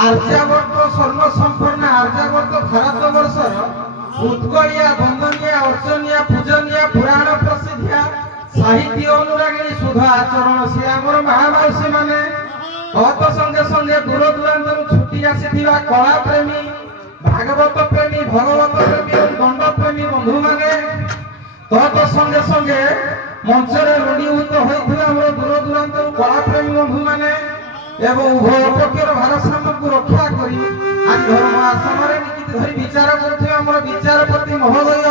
आर्यावर्त सर्व संपूर्ण आर्यावर्त भारतवर्षर उत्कलिया बंदनिया अर्चनिया पूजनिया पुराण प्रसिद्धिया साहित्य अनुरागिणी सुधा आचरण से आमर महामाउसी माने तत संगे संगे दूर दूरांतर छुट्टी आसीथिबा कला प्रेमी भागवत प्रेमी भगवत प्रेमी दंड प्रेमी बंधु माने तत संगे संगे मंचरे रूढ़ीभूत होइथिबा आमर दूर दूरांतर कला प्रेमी बंधु माने एवं उभय पक्षर भारसाम्य को रक्षा करी आज धर्म आश्रम निकित धरी विचार करथिबा हमर विचारपति महोदय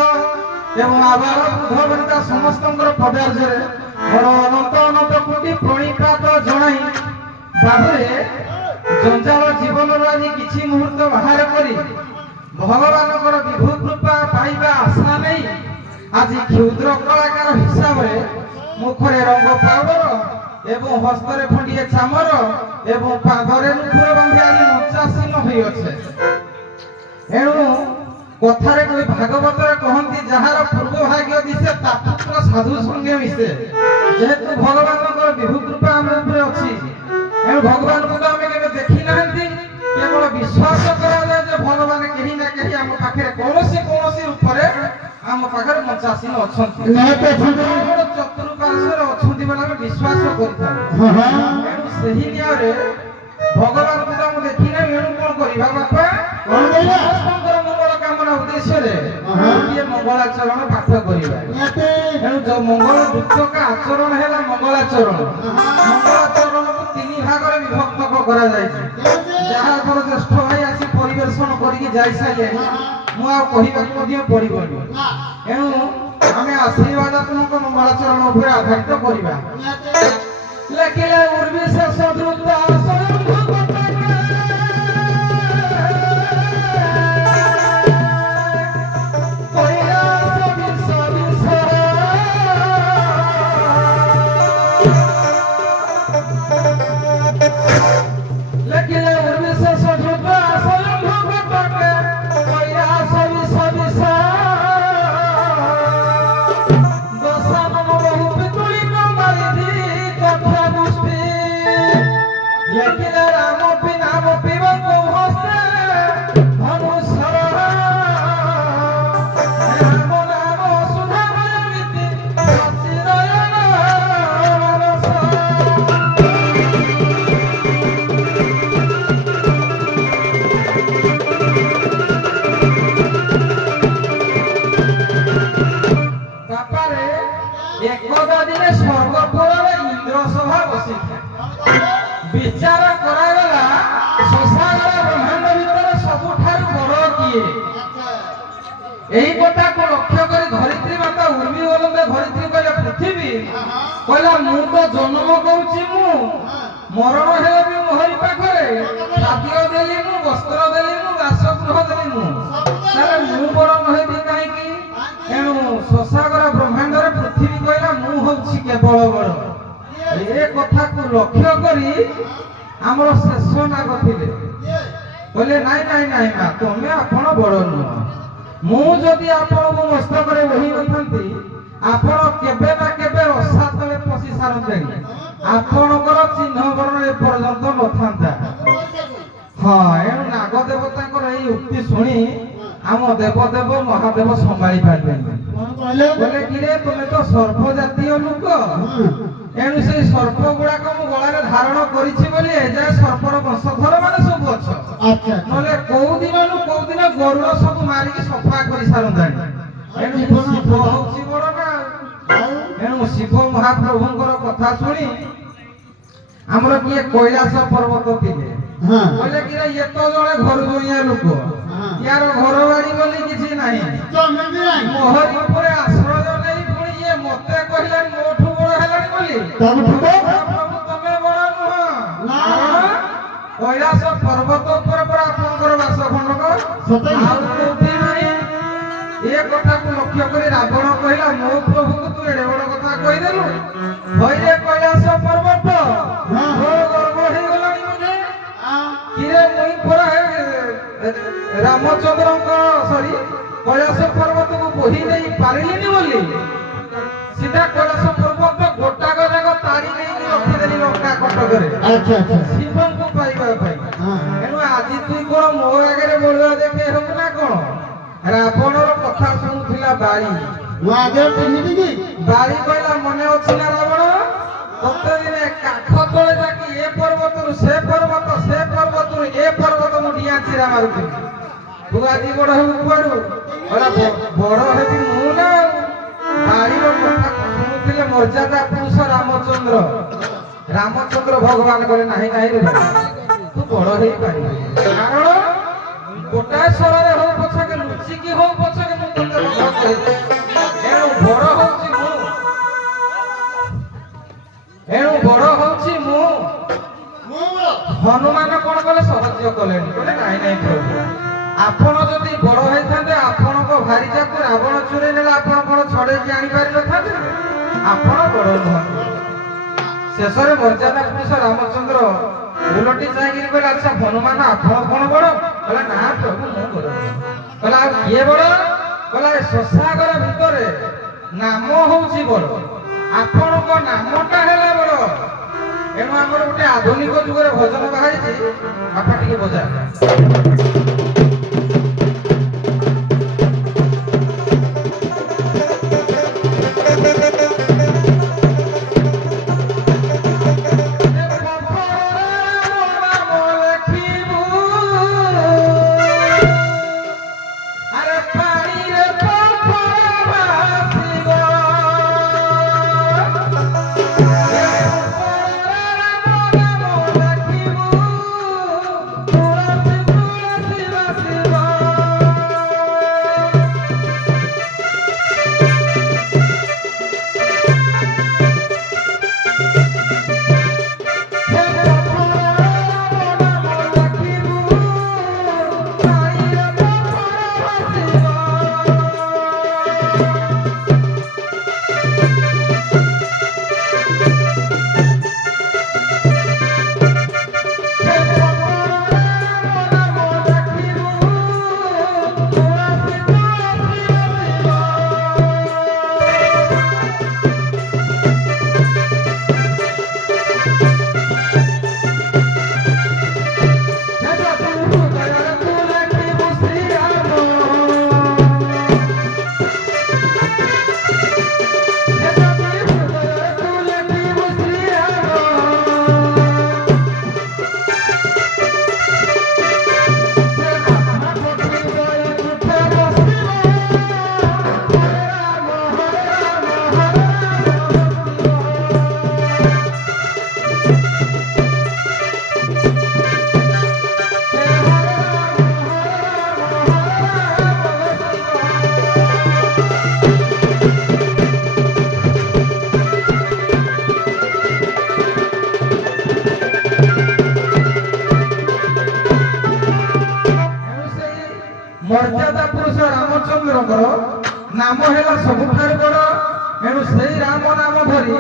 एवं आबाल बुद्ध बनिता समस्तंकर पदार्थ बड़ अनंत अनंत कोटि प्रणिपात जणाई बाबुरे जंजाल जीवन आज किछि मुहूर्त बाहर करी भगवानकर विभू कृपा पाइबा आशा नहीं आज क्षुद्र कलाकार हिसाब रे मुखरे रंग पाउडर एवं हस्तरे खंडिए चामर एवं पादरे नुपुर बांधी आज मंचासीन होई अछि एणु कथारे कोई भागवतरे कहंती जहार पूर्व भाग्य दिसे तापुत्र साधु संगे मिसे जेहेतु भगवानकर विभू कृपा हम ऊपर अछि एणु भगवान को हम केबे देखि नाहंती केवल विश्वास करा जाय जे भगवान केही ना केही हम पाखरे कोनोसी रूपरे हम पाखरे मंचासीन अछंती नाते भगवान चतुर्पार्श्वर अछंती बला विश्वास करता एणु सही नियारे भगवान को हम देखि ना एणु कोन करिबा बापा कोन देला समग्र मंगल कामना उद्देश्य रे ये मंगलाचरण पाठ करिबा एणु जो मंगल युक्त का आचरण हैला मंगलाचरण मंगलाचरण को तीन भाग रे विभक्त करा जाय छै जहा पर ज्येष्ठ भाई आसी परिवेशन करिके जाय साले मु आ कहिबा को दियो परिबनी एणु आमे आशीर्वादात्मक मंगलाचरण उपरे आधारित करिबा लेकिले उर्विशेष द्रुत स्वयं लेकिन এই কথাକୁ ଲକ୍ଷ୍ୟ କରି ଧରିତ୍ରୀ ମାତା ଉର୍ମି ବୋଲନ୍ତେ ଧରିତ୍ରୀ କହିଲେ ପୃଥିବୀ କହିଲା ମୁଁ ତ ଜନ୍ମ କରୁଛି ମୁଁ ମରଣ ହେଲେ ବି ମୋହରି ପାଖରେ ଖାଦ୍ୟ ଦେଲି ମୁଁ ବସ୍ତ୍ର ଦେଲି ମୁଁ ବାସଗୃହ ଦେଲି ମୁଁ ତାହେଲେ ମୁଁ ବଡ଼ ନହେବି କାହିଁକି? ଏଣୁ ଶଶାଗର ବ୍ରହ୍ମାଣ୍ଡରେ ପୃଥିବୀ କହିଲା ମୁଁ ହଉଛି କେବଳ ବଡ଼। ଏ କଥାକୁ ଲକ୍ଷ୍ୟ କରି ଆମର ଶେଷ ନାଗ ଥିଲେ କହିଲେ ନାଇଁ ନାଇଁ ନାଇଁ ମା ତମେ ଆପଣ ବଡ଼ ନୁହଁ। ମୁଁ ଯଦି ଆପଣଙ୍କୁ ମସ୍ତକରେ ବହି ନଥାନ୍ତି ଆପଣ କେବେ ନା କେବେ ରସା ତଳେ ପଶି ସାରନ୍ତେଣି ଆପଣଙ୍କର ଚିହ୍ନ ବରଣ ଏପର୍ଯ୍ୟନ୍ତ ନଥାନ୍ତା। ହଁ ଏଣୁ ନାଗ ଦେବତାଙ୍କର ଏଇ ଉକ୍ତି ଶୁଣି ଆମ ଦେବଦେବ ମହାଦେବ ସମ୍ଭାଳି ପାରିଲେନି। କହିଲେ କିରେ ତୁମେ ତ ସର୍ପ ଜାତୀୟ ଲୋକ ଏଣୁ ସେଇ ସର୍ପ ଗୁଡାକ ମୁଁ ଗଳାରେ ଧାରଣ କରିଛି ବୋଲି ଏଯାଏ ସର୍ପର ବଂଶଧର ମାନେ ସବୁ ଅଛ। ନହେଲେ କୋଉ ଦିନ ଗରୁଡ଼ ସବୁ ମାରିକି ସଫା କରି ସାରନ୍ତାଣି। ଏଣୁ ଶିବ ହଉଛି ବଡ ନା। ଏଣୁ ଶିବ ମହାପ୍ରଭୁଙ୍କର କଥା ଶୁଣି ଆମର କିଏ କୈଳାସ ପର୍ବତ ଥିଲେ କହିଲେ କିରେ ଇଏ ତ ଜଣେ ଘରୁ ଜଣିଆ ଲୋକ ୟାର ଘର ବାଡି ବୋଲି କିଛି ନାହିଁ ମୋହରି ଉପରେ ଆଶ୍ରୟ ନେଇ ପୁଣି ଇଏ ମତେ କହିଲାଣି ମୋଠୁ ବଡ ହେଲାଣି ବୋଲି ପ୍ରଭୁ ତମେ ବଡ ନୁହଁ। କୈଳାସ ପର୍ବତ ଉପରେ ପରା ଆପଣଙ୍କର ବାସଖଣ୍ଡକ ଆଉ କୋଉଠି ନାହିଁ। ଏ କଥାକୁ ଲକ୍ଷ୍ୟ କରି ରାବଣ କହିଲା ମୋ ପ୍ରଭୁଙ୍କୁ ତୁ ଏଡେ ବଡ କଥା କହିଦେଲୁ ଭୟରେ କୈଳାସ ପର୍ବତ ମୋ ଗର୍ବ ହେଇଗଲାଣି ବୋଧେ କିରେ ମୁଇଁ ପରା ରାମଚନ୍ଦ୍ରଙ୍କ କୈଳାସ ପର୍ବତକୁ ବୋହି ନେଇ ପାରିଲିନି ବୋଲି ସିଧା କୈଳାସ ପର୍ବତ ଗୋଟାକ ଯାକ ତାଡ଼ି ନେଇକି ରଖିଦେଲି ଲଙ୍କା କଟକରେ ଶିବଙ୍କୁ ପାଇବା ପାଇଁ। ଏଣୁ ଆଜି ତୁଇ କଣ ମୋ ଆଗରେ ବଳୁଆ ଦେଖେ ହବୁ ନା କଣ? ରାବଣର କଥା ଶୁଣୁଥିଲା ବାଳି ବାଳି କହିଲା ମନେ ଅଛି ନା ରାବଣ ତତେ ଦିନେ କାଠ ତଳେ ଯାକି ଏ ପର୍ବତରୁ ସେ ପର୍ବତରୁ ଏ ପର୍ବତ ମୁଁ ଡିଆଁ ଚିରା ମାରୁଥିଲି ତୁ ଆଜି ବଡ ହେବୁ କୁଆଡୁ? ବଡ ହେବି ମୁଁ ନା। ବାଳିର କଥା ଶୁଣୁଥିଲେ ମର୍ଯ୍ୟାଦା ପୁରୁଷ ରାମଚନ୍ଦ୍ର ଭଗବାନ କହିଲେ ନାହିଁ ନାହିଁ ରେ ତୁ ବଡ ହେଇପାରିବୁ କାରଣ ଗୋଟାଏ ସ୍ୱରରେ ହଉ ପଛକେ ଲୁଚିକି ହଉ ପଛକେ ମୁଁ ତତେ ବଡ କରିବି। ଏଣୁ ବଡ ହଉଛି ମୁଁ। ହନୁମାନ କଣ କଲେ ସାହାଯ୍ୟ କଲେନି କହିଲେ ନାଇଁ ନାଇଁ ପ୍ରଭୁ ଆପଣ ଯଦି ବଡ ହେଇଥାନ୍ତେ ଆପଣଙ୍କ ଭାରିଜାକୁ ରାବଣ ଚୁରେଇ ନେଲେ ଆପଣ କଣ ଛଡେଇକି ଆଣିପାରି ନଥାନ୍ତେ? ଆପଣ ବଡ ନୁହନ୍ତି। ଶେଷରେ ମର୍ଯ୍ୟାଦା ପୁରୁଷ ରାମଚନ୍ଦ୍ର ଉଲଟି ଚାହିଁକି କହିଲେ ଆଚ୍ଛା ହନୁମାନ ଆପଣ କଣ ବଡ? କହିଲା ନା ପ୍ରଭୁ ମୁଁ ବଡ। କହିଲା ଆଉ କିଏ ବଡ? କହିଲା ଏ ଶଶାଗର ଭିତରେ ନାମ ହଉଛି ବଡ ଆପଣଙ୍କ ନାମଟା ହେଲା ବଡ। ଏଣୁ ଆମର ଗୋଟେ ଆଧୁନିକ ଯୁଗରେ ଭଜନ ବାହାରିଛି ବାପା ଟିକେ ବଜା ରାମଚନ୍ଦ୍ରଙ୍କର ନାମ ହେଲା ସବୁଠାରୁ ବଡ଼। ଏଣୁ ସେଇ ରାମ ନାମ ଧରି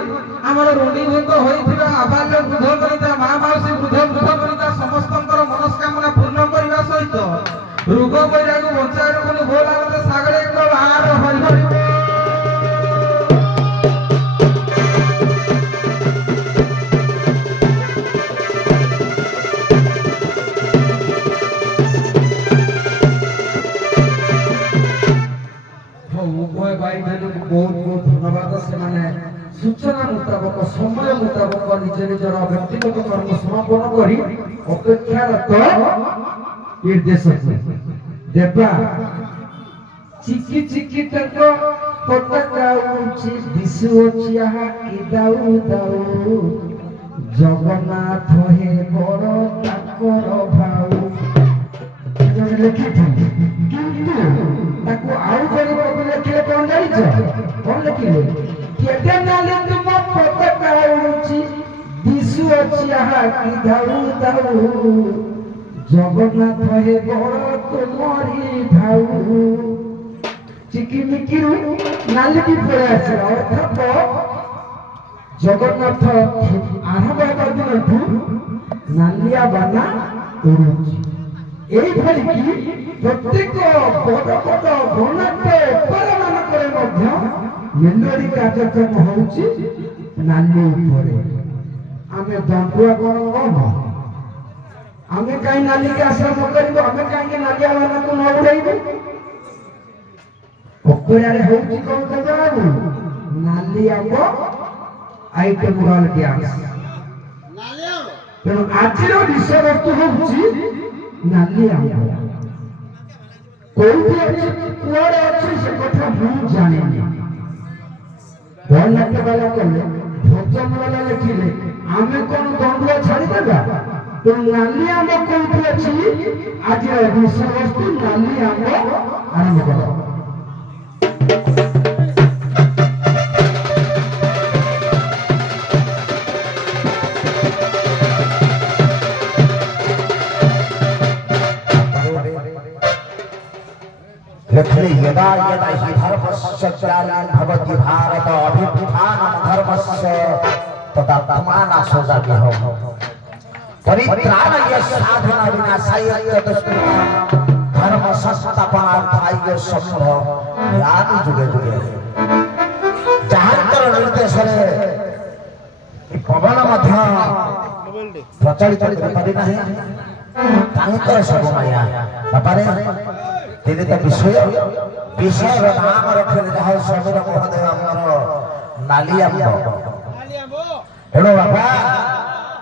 ଆମର ଋଣୀଭୂତ ହୋଇଥିବା ଆବାଲ୍ୟ ବୃଦ୍ଧ ବନିତା ମା ମାଉସୀ ବୃଦ୍ଧ ବନିତା ସମସ୍ତଙ୍କର ମନସ୍କାମନା ପୂର୍ଣ୍ଣ କରିବା ସହିତ ରୋଗ ବୈରାଗ ବଞ୍ଚାଇବାକୁ ବୋଲି ଭୋଲାନନ୍ଦ ସାଗରେ ଏକ ବାହାର ହରି ହରି ଉଭୟ ଭାଇ ଭଉଣୀଙ୍କୁ ବହୁତ ବହୁତ ଧନ୍ୟବାଦ। ସେମାନେ ସୂଚନା ମୁତାବକ ସମୟ ମୁତାବକ ନିଜ ନିଜର ବ୍ୟକ୍ତିଗତ କର୍ମ ସମାପନ କରି ଅପେକ୍ଷାରତ ନିର୍ଦ୍ଦେଶକ ଦେବା ଚିକି ଚିକି ତାଙ୍କ ପତାକା ଉଡୁଛି ଦିଶୁଅଛି ଆହା କି ଦାଉ ଦାଉ ଜଗନ୍ନାଥ ହେ ବଡ଼ ତାଙ୍କର ଭାଉ ଲେଖିଥିଲି। କିନ୍ତୁ ତାକୁ ଆଉ ଜଣେ କବି ଲେଖିଲେ କଣ ଜାଣିଛ? କଣ ଲେଖିଲେ? କେତେ ନାଲି ତୁମ ପତାକା ଉଡୁଛି ଦିଶୁଅଛି ଆହା କି ଦାଉ ଦାଉ ଜଗନ୍ନାଥ ହେ ବଡ଼ ତୁମରି ଧାଉ। ଚିକିମିକିରୁ ନାଲିକି ପଳେଇ ଆସିଲା। ଅର୍ଥାତ ଜଗନ୍ନାଥ ଆରମ୍ଭ ହେବା ଦିନଠୁ ନାଲିଆ ବାନା ଉଡୁଛି। এইভাবে কি প্রত্যেক বড় বড় গণনাট্য উপরে ମାନଙ୍କରେ ମଧ୍ୟ ମେଲୋଡି କାର୍ଯ୍ୟକ୍ରମ ହଉଛି ନାଲି ଉପରେ। ଆମେ ଦଣ୍ଡୁଆ କଣ କଣ ଆମେ କାହିଁ ନାଲିକି ଆଶ୍ରମ କରିବୁ? ଆମେ କାହିଁକି ନାଲିଆ ମାନଙ୍କୁ ନ ଉଡେଇବୁ? ଅପରାରେ ହଉଛି କଣ ଦେବାକୁ ନାଲି ଆମ୍ବ ଆଇଟମ ଗାଲ ଡ୍ୟାନ୍ସ। ତେଣୁ ଆଜିର ବିଷୟବସ୍ତୁ ହଉଛି ନାଲି ଆମ୍ବ। କୋଉଠି ଅଛି କୁଆଡେ ଅଛି ସେ କଥା ମୁଁ ଜାଣିନି। ବଳନାଟ୍ୟ ବାଲା କଲେ ଭଜନ ବାଲା ଲେଖିଲେ ଆମେ କଣ ଦଣ୍ଡୁଆ ଛାଡ଼ିଦେବା? ତେଣୁ ନାଲି ଆମ୍ବ କୋଉଠି ଅଛି? ଆଜିର ବିଷୟବସ୍ତୁ ନାଲି ଆମ୍ବ ଆରମ୍ଭ କର। लक्ष्मी यदा यदा हि धर्मस्य ग्लानिर् भवति भारत अभ्युत्थानं धर्मस्य तदात्मानाशो जातिः परित्राणाय साधना विनाशाय च दुष्कृतां धर्म संस्थापनार्थाय संभवामि जुगे जुगे। ଯାହାଙ୍କର ନିର୍ଦ୍ଦେଶରେ ପବନ ମଧ୍ୟ ପ୍ରଚଳିତ କରିପାରି ନାହିଁ ତାଙ୍କର ସବୁ ମାୟା। ବାପାରେ তিনি তো বিষয়ের নাম রক্ষিলে যাହା ସବୁର ମହୋଦୟ ଆମର ନାଲି ଆମ୍ବ। ଏଣୁ ବାପା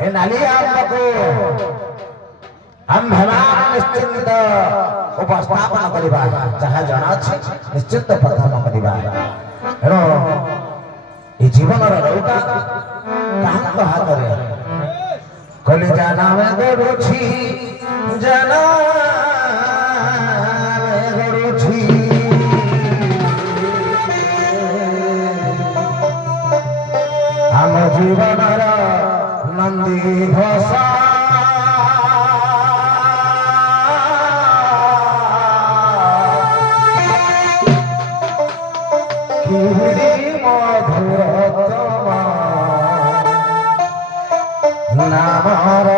ଏ ନାଲି ଆମ୍ବକୁ ଆମ୍ଭେମାନେ ନିଶ୍ଚିନ୍ତ ଉପସ୍ଥାପନ କରିବା, ଯାହା ଜଣାଅଛି ନିଶ୍ଚିନ୍ତ ପ୍ରଦାନ କରିବା। ଏଣୁ ଏ ଜୀବନର ରଉଟା କାହାଙ୍କ ହାତରେ? କହିଲେ ଜାନାମେ ଗଡ଼ୁଛି ଜାନା ଆମ ଜୀବନର ନନ୍ଦୀ ଘୋଷା କିରି ମଧୁରତମ ନାମର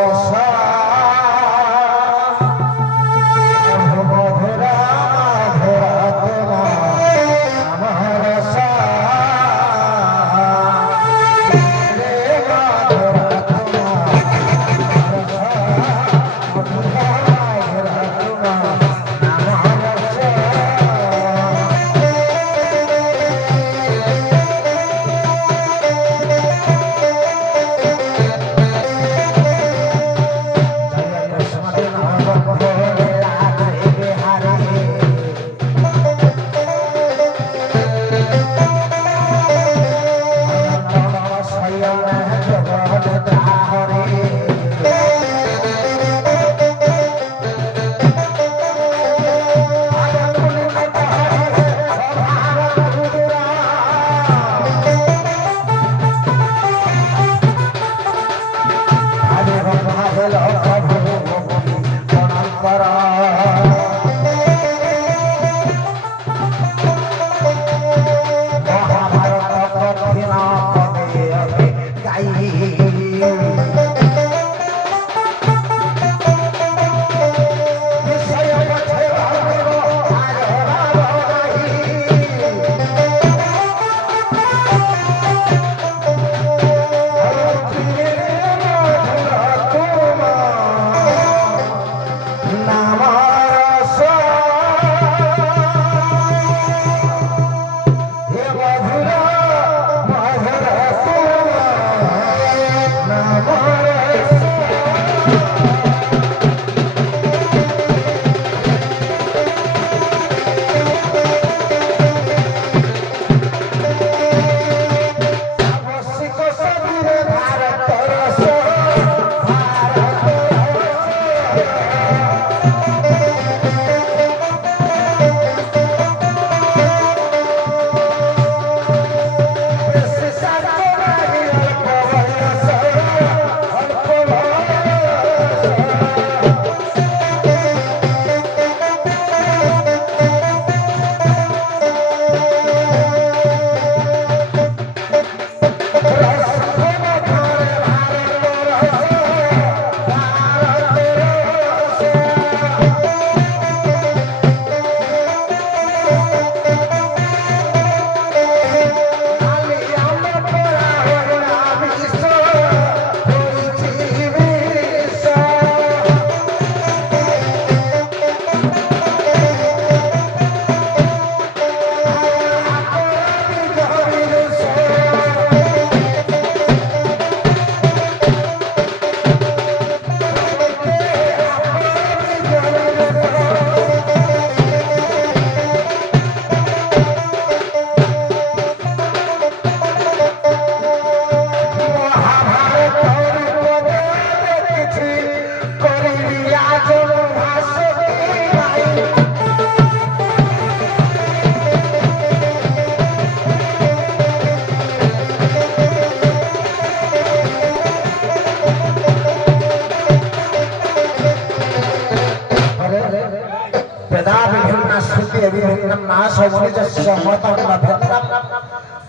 समनिजस्य मतम लभेत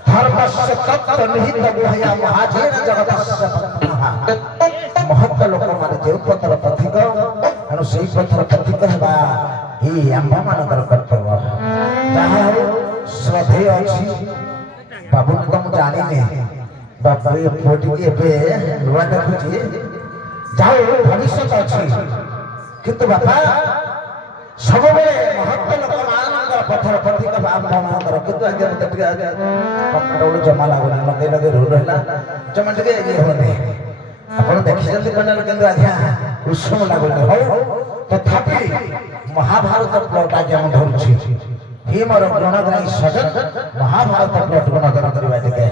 धर्मस्य तत्व निहित गुह्य महाजेन जगतस्य पत्नः महत्व लोक माने जे पथर पथिक एनु सेई पथर पथिक हेबा ई आंबा मानकर कर्तव्य जहाँ हो श्रद्धेय अछि बाबू को मु जानि ने बाबू ये फोटो के पे नुआ देखुची जाओ भविष्य अछि किंतु बापा सबबेले महत्व लोक मानकर पथर पथिक आंबा मानकर किंतु आगे मते आगे कपड़ा जमा लागो लगे लगे रो रहला जमा टिके आगे होने आपण देखिसंती पनेल केंद्र आज्ञा कुसुम लागो हो तथापि महाभारत प्लॉट आज्ञा हम धरुछि भीमर गणग्राही सजन महाभारत प्लॉट गणग्रहण करबा टिके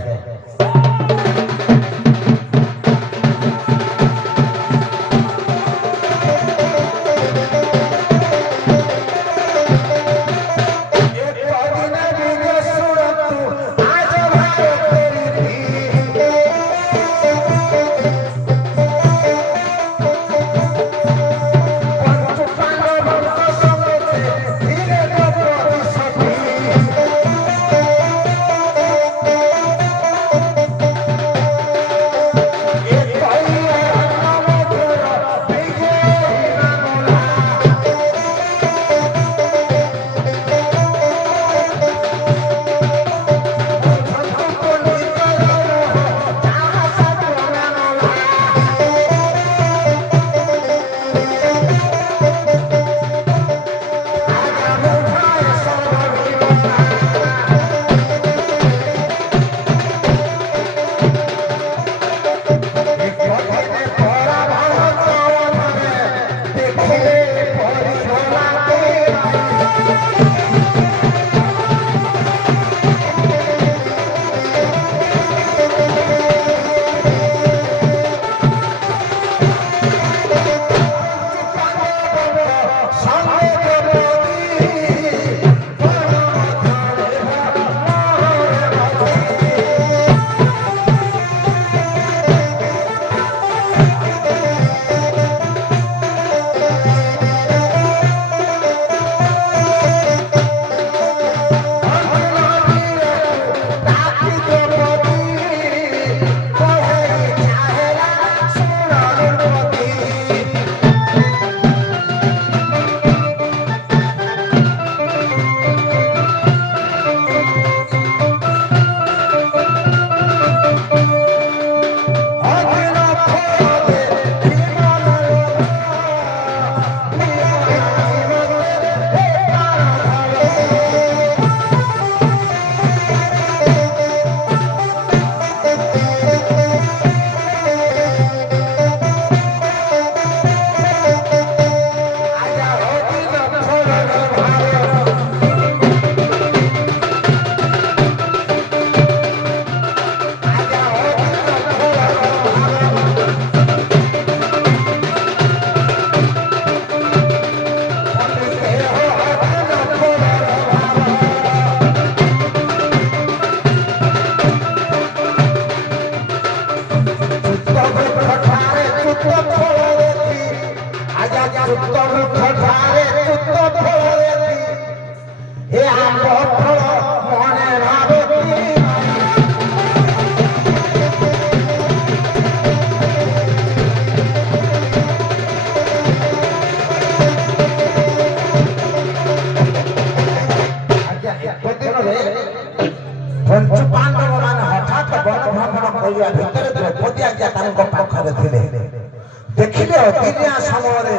देखिले अतिनिया समय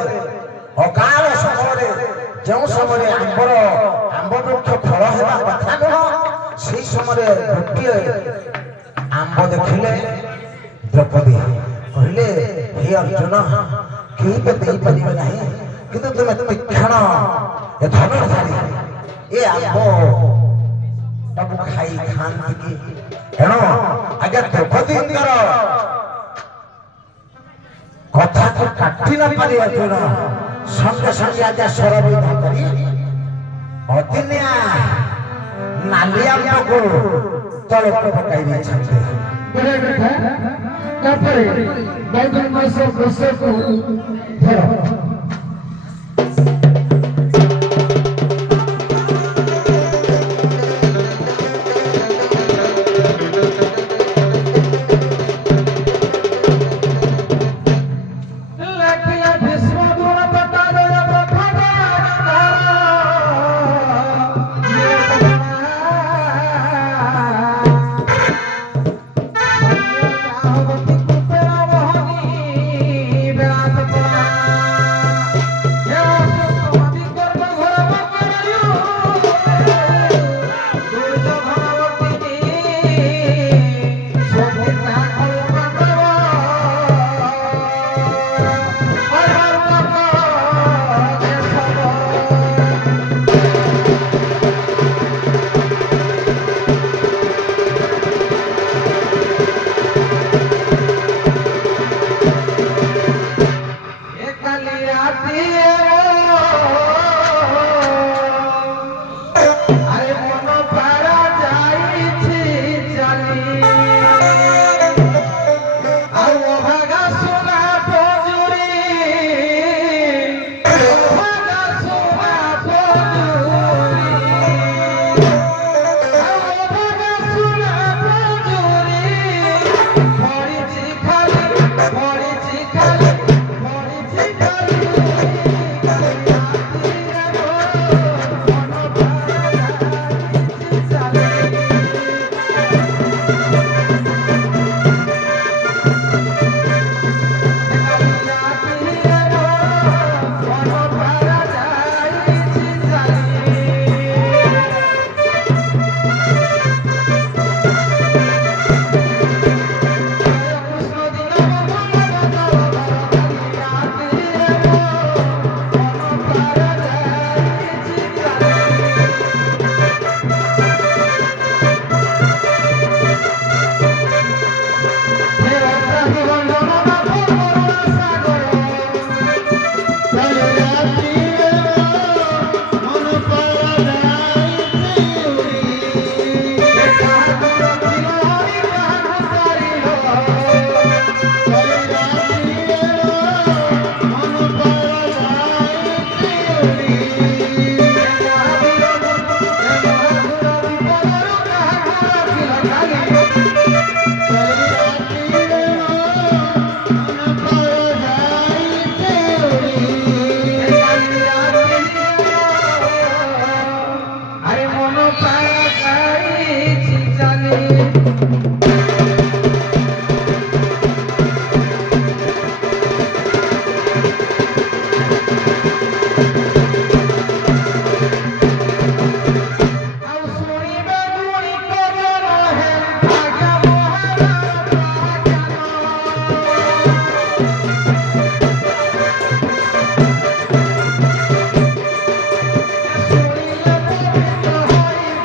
अकाल समय जो समय आंब वृक्ष फल हेबा कथा नुह से समय गोटे आंब देखिले द्रौपदी कहले हे अर्जुन कहीं तो दे पारिबे नहीं किंतु तुम तीक्षण ए धनुर्धारी ए आंब तब खाई खान की एणो आगे द्रौपदींकर कथा को काटी न पारि अर्जुन संगे संगे आजा सरविध करी अतिनिया नालिया को तले पकाई दे छथि बड़े कथा तापरे बैठक में से गुस्से को धरो ପାଇଛି ଚାଲି ଆଉ ଶୁଣିବେ ଗୁଣି କବର ହେ ଆଜ୍ଞା ମହାରାଜ ଶୁଣିଲେ ପବିତ୍ର ହୋଇବ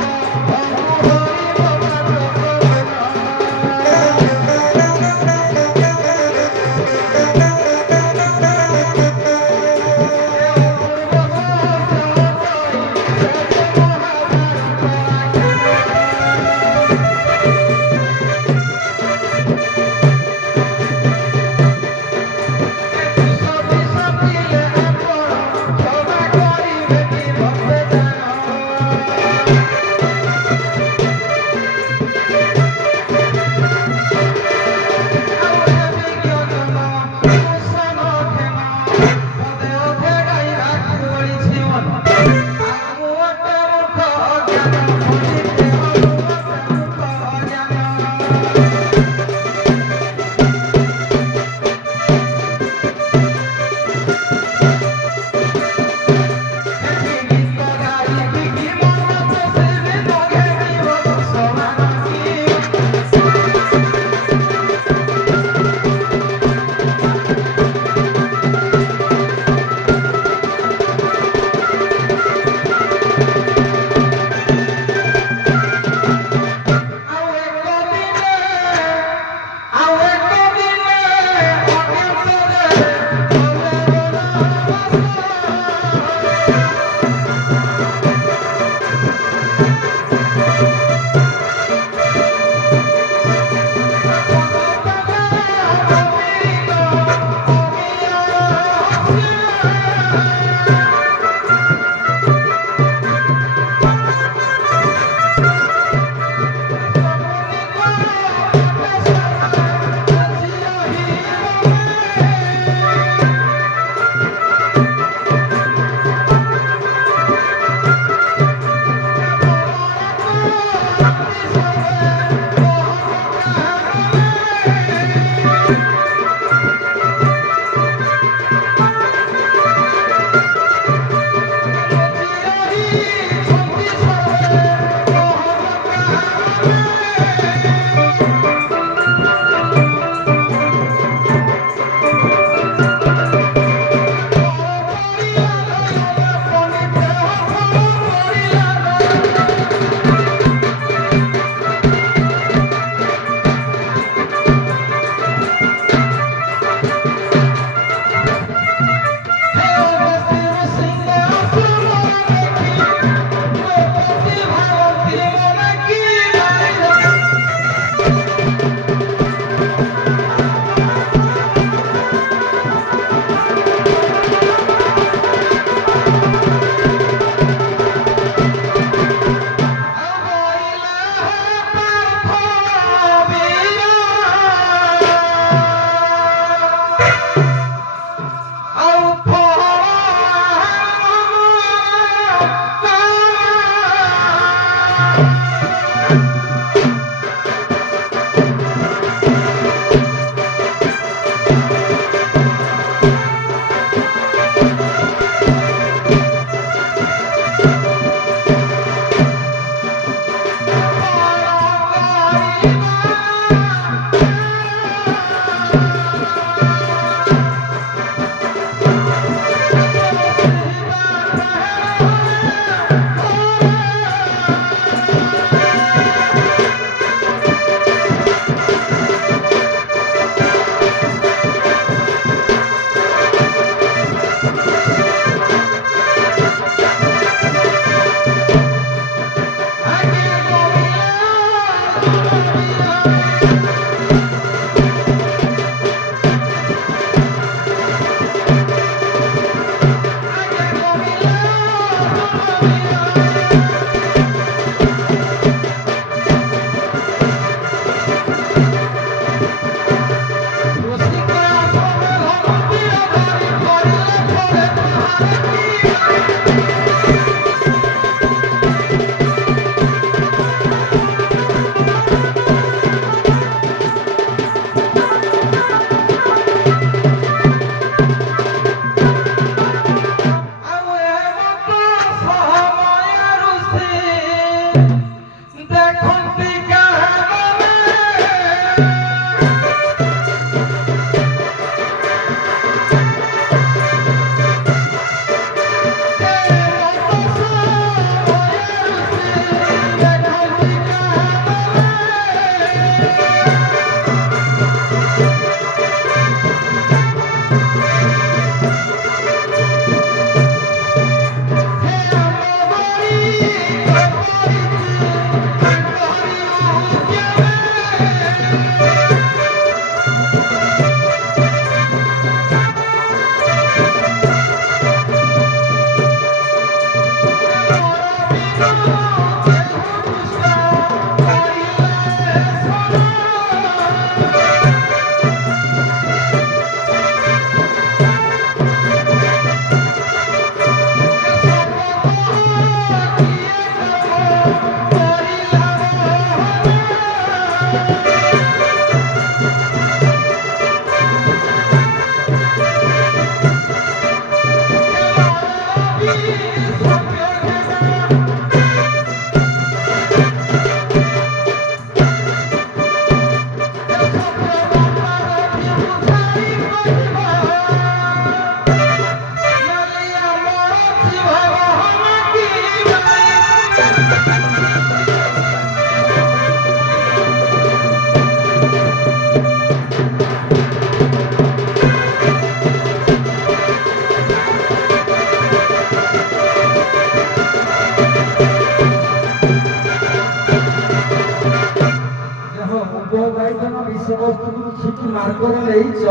ଅଗସ୍ତ୍ୟକୁ ଠିକ୍ ମାର୍ଗରେ ନେଇଛ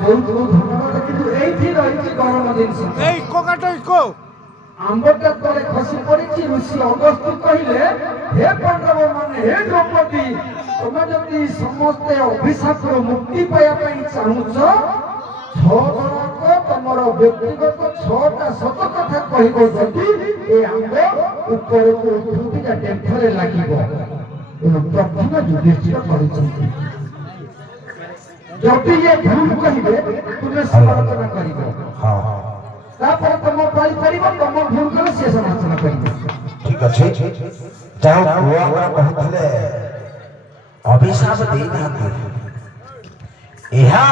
ବହୁତ ବହୁତ ଧନ୍ୟବାଦ। କିନ୍ତୁ ଏଇଠି ରହିଛି ଗରମ ଜିନିଷ। ଆମ୍ବଟା ତଳେ ଖସି ପଡ଼ିଛି। ଋଷି ଅଗସ୍ତ୍ୟ କହିଲେ, ହେ ପାଣ୍ଡବ ମାନେ, ହେ ଦ୍ରୌପଦୀ, ତମେ ଯଦି ସମସ୍ତେ ଅଭିଶାପରୁ ମୁକ୍ତି ପାଇବା ପାଇଁ ଚାହୁଁଛ, 6 ଜଣଙ୍କ ତମର ବ୍ୟକ୍ତିଗତ 6ଟା ସତ କଥା କହିବ। ଯଦି ଏ ଆମ୍ବ ଉପରକୁ ଉଠୁଥିବା ଡେମ୍ଫରେ ଲାଗିବ। ପ୍ରଥମେ ଯୁଧିଷ୍ଠିର କହିଛନ୍ତି, ଯଦି ଇଏ ଭୁଲ କହିବେ ତୁମେ ସମାଲୋଚନା କରିବ। ତାପରେ ତମ ପାଳି ପଡ଼ିବ, ତମ ଭୁଲ କଲେ ସିଏ ସମାଲୋଚନା କରିବ। ଠିକ ଅଛି। ଯାହା ପୁଅ ଆମର କହୁଥିଲେ ଅଭିଶାପ ଦେଇନାହାନ୍ତି, ଏହା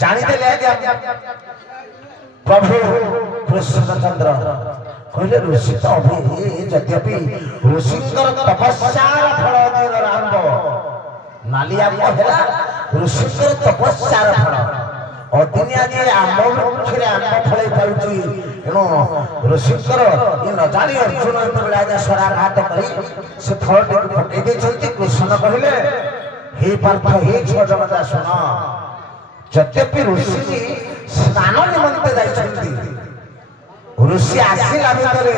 ଜାଣିଦେଲେ ପ୍ରଭୁ କୃଷ୍ଣଚନ୍ଦ୍ର କହିଲେ ଋଷି ତ ଯଦ୍ୟପି ଋଷିଙ୍କର ତପସ୍ୟାର ଫଳ ଆମ୍ବ, ନାଲି ଆମ୍ବ ହେଲା ଋଷିଙ୍କର ତପସ୍ୟାର ଫଳ। ଅଦିନିଆ ଯେ ଆମ୍ବ ବୃକ୍ଷରେ ଆମ୍ବ ଫଳେଇ ପାରୁଛି, ତେଣୁ ଋଷିଙ୍କର ଏ ନ ଜାଣି ଅର୍ଜୁନ ଯେତେବେଳେ ଆଜ୍ଞା ସ୍ୱରାଘାତ କରି ସେ ଫଳଟିକୁ ପକେଇ ଦେଇଛନ୍ତି। କୃଷ୍ଣ କହିଲେ, ହେ ପାର୍ଥ, ହେ ଛଅ ଜଗତା ଶୁଣ, ଯଦ୍ୟପି ଋଷି ସ୍ନାନ ନିମନ୍ତେ ଯାଇଛନ୍ତି, ଋଷି ଆସିଲା ଭିତରେ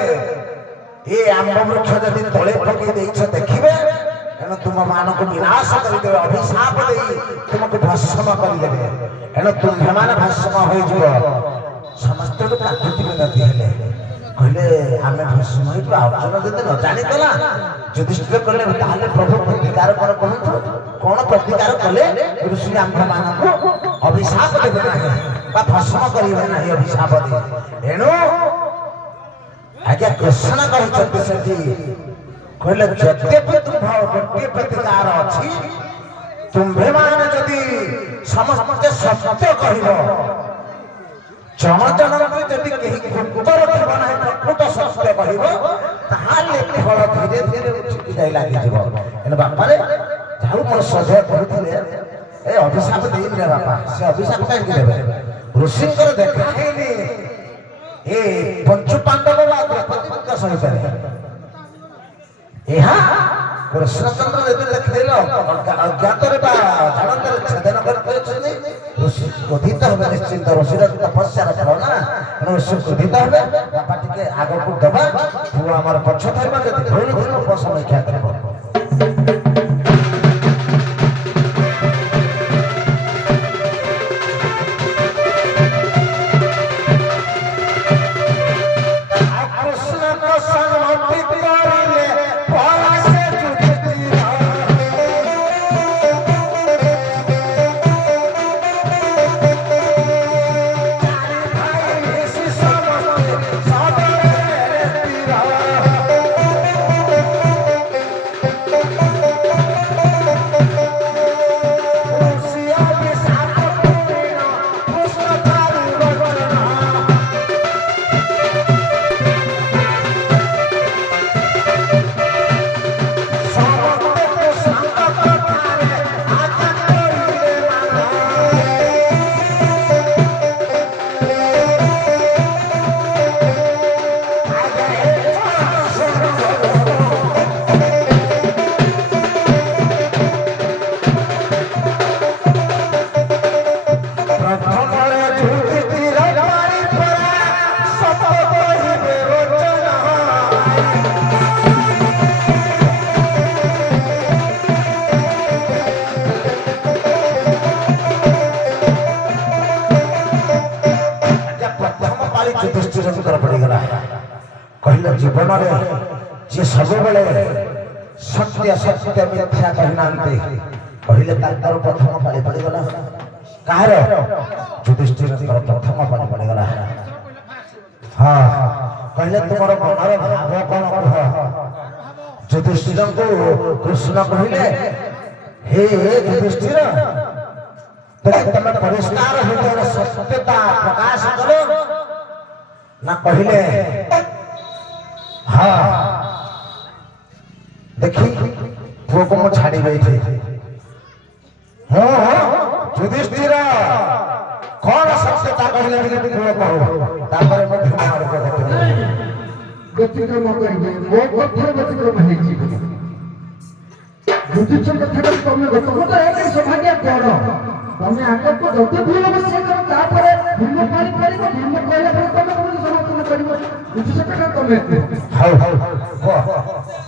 ଏ ଆମ୍ବ ବୃକ୍ଷ ଯଦି ତଳେ ପକେଇ ଦେଇଛ ଦେଖିବେ, ଏଣୁ ତୁମ ମାନଙ୍କୁ ବିନାଶ କରିଦେବେ, ଅଭିଶାପ ଦେଇ ତୁମକୁ ଭସ୍ମ କରିଦେବେ। ଏଣୁ ତୁମ୍ଭେମାନେ ଭସ୍ମ ହୋଇଯିବ। ସମସ୍ତଙ୍କୁ କାକୁତିବେ ନଦୀ ହେଲେ କହିଲେ ଆମେ ଭସ୍ମ ହେଇଯିବ। ଅର୍ଜୁନ ଯଦି ନ ଜାଣିଗଲା, ଯୁଧିଷ୍ଠିର କହିଲେ ତାହେଲେ ପ୍ରଭୁ ପ୍ରତିକାର କର, କୁହନ୍ତୁ କଣ ପ୍ରତିକାର କଲେ ଋଷି ଆମ୍ଭମାନଙ୍କୁ ଅଭିଶାପ ଦେବେ ନାହିଁ ବା ଭସ୍ମ କରିବେ ନାହିଁ ଅଭିଶାପ ଦେଇ। ଏଣୁ ଆଜ୍ଞା କୃଷ୍ଣ କହିଛନ୍ତି ସେଠି, କହିଲେ ଯଦ୍ୟପି ତୁମ୍ଭ ଗୋଟିଏ ପ୍ରତିକାର ଅଛି, ତୁମ୍ଭେମାନେ ଯଦି ସମସ୍ତେ ସତ୍ୟ କହିବ, ଜଣ ଜଣଙ୍କୁ ଯଦି କେହି ଗୁପ୍ତ ରଖିବ ନାହିଁ, ପ୍ରକୃତ ସତ୍ୟ କହିବ, ତାହେଲେ ଫଳ ଧୀରେ ଧୀରେ ଛୁଟି ଯାଇ ଲାଗିଯିବ। ଏଣୁ ବାପାରେ ଯାଉ ମୋର ସଜୟ କହୁଥିଲେ, ଏ ଅଭିଶାପ ଦେଇଥିଲେ ବାପା, ସେ ଅଭିଶାପ କାହିଁକି ଦେବେ? ଋଷିଙ୍କର ଦେଖା ହେଇନି ଏ ପଞ୍ଚୁ ପାଣ୍ଡବ ବା ଦ୍ରୌପଦୀଙ୍କ ସହିତ। ଏହା କୃଷ୍ଣଚନ୍ଦ୍ର ଯଦି ଦେଖିଦେଲ ଅଜ୍ଞାତରେ ବା ଜାଣତରେ ଛେଦନ କରିପାରିଛନ୍ତି, ଋଷି କ୍ରୋଧିତ ହେବେ ନିଶ୍ଚିନ୍ତ। ଋଷିର ତପସ୍ୟାର ଫଳ ନା, ତେଣୁ ଋଷି କ୍ରୋଧିତ ହେବେ। ବାପା ଟିକେ ଆଗକୁ ଦେବା, ପୁଅ ଆମର ପଛ ଧରିବ, ଯଦି ଭୁଲ ଭୁଲ ଉପସମୀକ୍ଷା କରିବ। କହିଲେ ଜୀବନରେ ଯିଏ ସବୁବେଳେ ସତ୍ୟ ସତ୍ୟ ମିଥ୍ୟା କହିନାହାନ୍ତି, କହିଲେ ତାଙ୍କର ପ୍ରଥମ ପାଳି ପଡ଼ିଗଲା। କାହାର? ଯୁଧିଷ୍ଠିରଙ୍କର ପ୍ରଥମ ପାଳି ପଡ଼ିଗଲା। ହଁ, କହିଲେ ତୁମର ମନର ଭାବ କଣ କୁହ? ଯୁଧିଷ୍ଠିରଙ୍କୁ କୃଷ୍ଣ କହିଲେ, ହେ ଯୁଧିଷ୍ଠିର, ତମେ ପରିଷ୍କାର ହୃଦୟର ସତ୍ୟତା ପ୍ରକାଶ କର ନା? କହିଲେ ହଁ, ଦେଖି ପୁଅକୁ ମୁଁ ଛାଡ଼ିବି ଏଇଠି। ଯୁଧିଷ୍ଠିର କଣ ସତ୍ୟତା କହିଲେ ଟିକେ ପୁଅ କହୁ, ତାପରେ ମୁଁ ବ୍ୟତିକ୍ରମ କରିବେ, ମୋ କଥାରେ ବ୍ୟତିକ୍ରମ ହେଇଯିବ। ବୁଝୁଛ କଥାଟା ତମେ ତମେ ତ ଏଇ ସୌଭାଗ୍ୟ କର ତମେ ଆଗକୁ ଯଦି ଭୁଲ ବସିବ ତାପରେ ଭୀମ ପାଳି ପାରିବ ଭୀମ କହିଲା ପରେ ତମେ ପୁଣି ସମର୍ଥନ କରିବ ବୁଝୁଛ କଥା ତମେ ହଉ କୁହ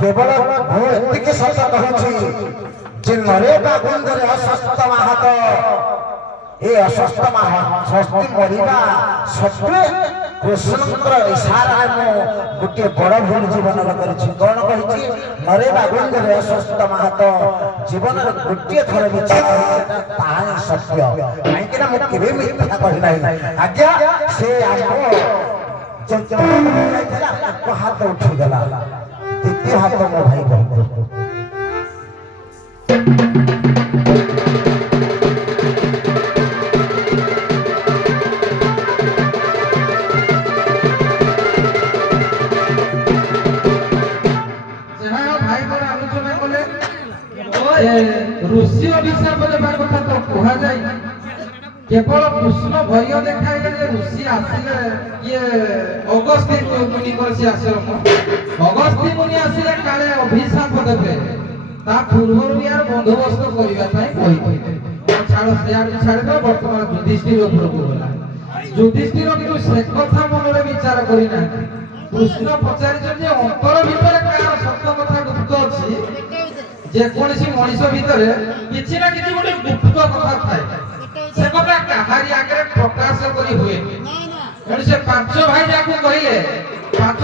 केवल ମୁଁ ଏତିକି ସତ କହୁଛି ଯେ ନରେବା ଗୁଣ୍ଡରେ ଅସ୍ୱସ୍ଥ ମାହାତ ଏ ଅସ୍ୱସ୍ଥ ଷଷ୍ଠୀ ମରିବା ସତ୍ତ୍ୱେ କୃଷ୍ଣଙ୍କର ଇଶାରାରେ ମୁଁ ଗୋଟିଏ ବଡ଼ ଭୁଲ ଜୀବନରେ କରିଛି କ'ଣ କହିଛି ନରେବା ଗୁଣ୍ଡରେ ଅସ୍ୱସ୍ଥ ମାହାତ ଜୀବନରେ ଗୋଟିଏ ଥର ମିଛ କହିଛି ତାହା ହିଁ ସତ୍ୟ କାହିଁକି ନା ମୁଁ କେବେ ମିଥ୍ୟା କହିନାହିଁ ଆଜ୍ଞା ସେ ଆମ ଯାଇଥିଲା ଏକ ହାତ ଉଠିଗଲା ଦ୍ୱିତୀୟ ହାତ ମୋ ଭାଇ କହିବ ऋषि अभिशाप देवा कथा तो कहा जाए केवल कृष्ण भय देखाइले जे ऋषि आसिले ये अगस्त्य मुनि से आश्रम अगस्त्य मुनि आसिले काले अभिशाप देबे ता पूर्वरु यार बंदोबस्त करिवा पई कहिथिले छाड़ छाड़ दो वर्तमान युधिष्ठिर उपर को गला युधिष्ठिर किंतु से कथा मनरे विचार करिना कृष्ण पचारि जे अंतर भीतर कार सत्य कथा गुप्त अछि जे कोनसी मनुष्य भीतर किछि ना किछि गोटे गुप्त कथा थाए से कथा काहारी आगे प्रकाश करी हुए एणु से पांच भाई जाकू कहिले पांच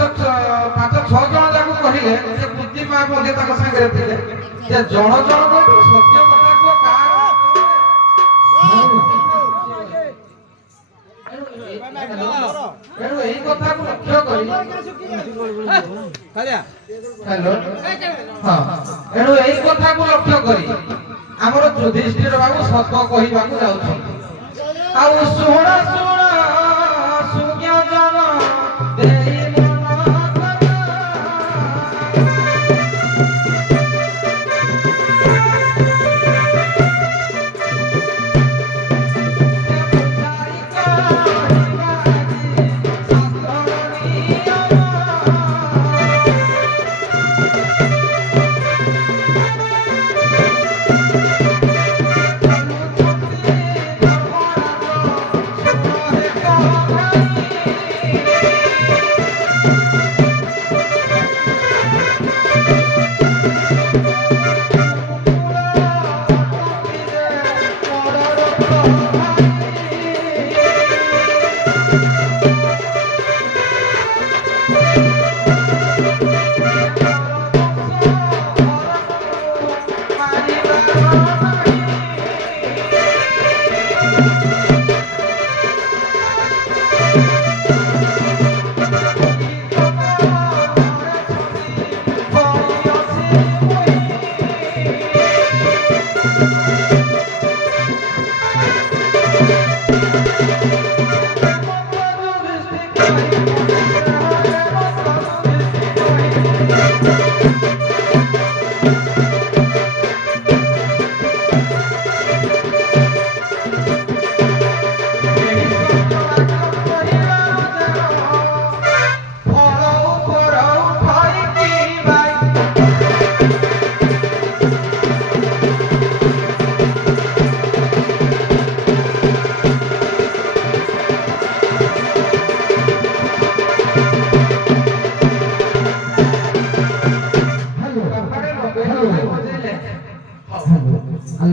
छह जन जाकू कहिले जे बुद्धिमा मध्ये ताक संगे थिले जे जण जण को सत्य कथा को कार एणु एही कथा को लक्ष्य करी हेलो हां एणु एही कथा को लक्ष्य करी हमर युधिष्ठिर बाबू सत कहिबाकू जाउछ आ सुण सुण सुज्ञ जन देई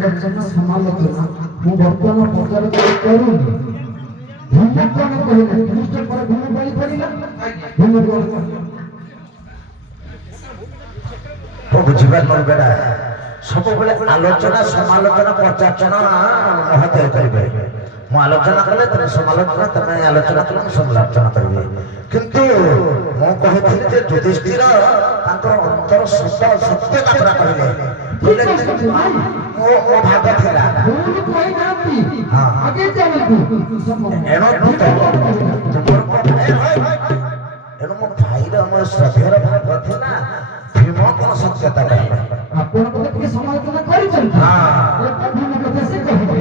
ଆଲୋଚନା ସମାଲୋଚନା ମୁଁ ବର୍ତ୍ତମାନ ପଚାର କରୁନି। ଭୀମ କଣ କହିଲେ? ଯୁଧିଷ୍ଠିର ପରେ ଭୀମ ବଳି ପଡ଼ିଲା। ଭୀମ କଣ କହିଲେ? ବୁଝିପାରୁନ ବେଟା, ସବୁବେଳେ ଆଲୋଚନା ସମାଲୋଚନା ପଚାରଚନା ମହତ୍ୟ କରିବେ। ମୁଁ ଆଲୋଚନା କଲେ ତମେ ସମାଲୋଚନା, ତମେ ଆଲୋଚନା କଲେ ମୁଁ ସମାଲୋଚନା କରିବି। କିନ୍ତୁ ମୁଁ କହିଥିଲି ଯେ ଯୁଧିଷ୍ଠିର ତାଙ୍କର ଅନ୍ତର ସତ୍ୟ କଥା କହିଲେ। ମୋ ଭାଗ ଥିଲା। ଏଣୁ ମୋ ଭାଇର ମୋ ଶ୍ରଦ୍ଧାର ଭାଗ ଥିଲା। ଭୀମ କଣ ସତ୍ୟତା କହିଲେ? ଆପଣ କଥା ଟିକେ ସମାଲୋଚନା କରିଛନ୍ତି। ଭୀମ କଥା ସେ କହିବେ।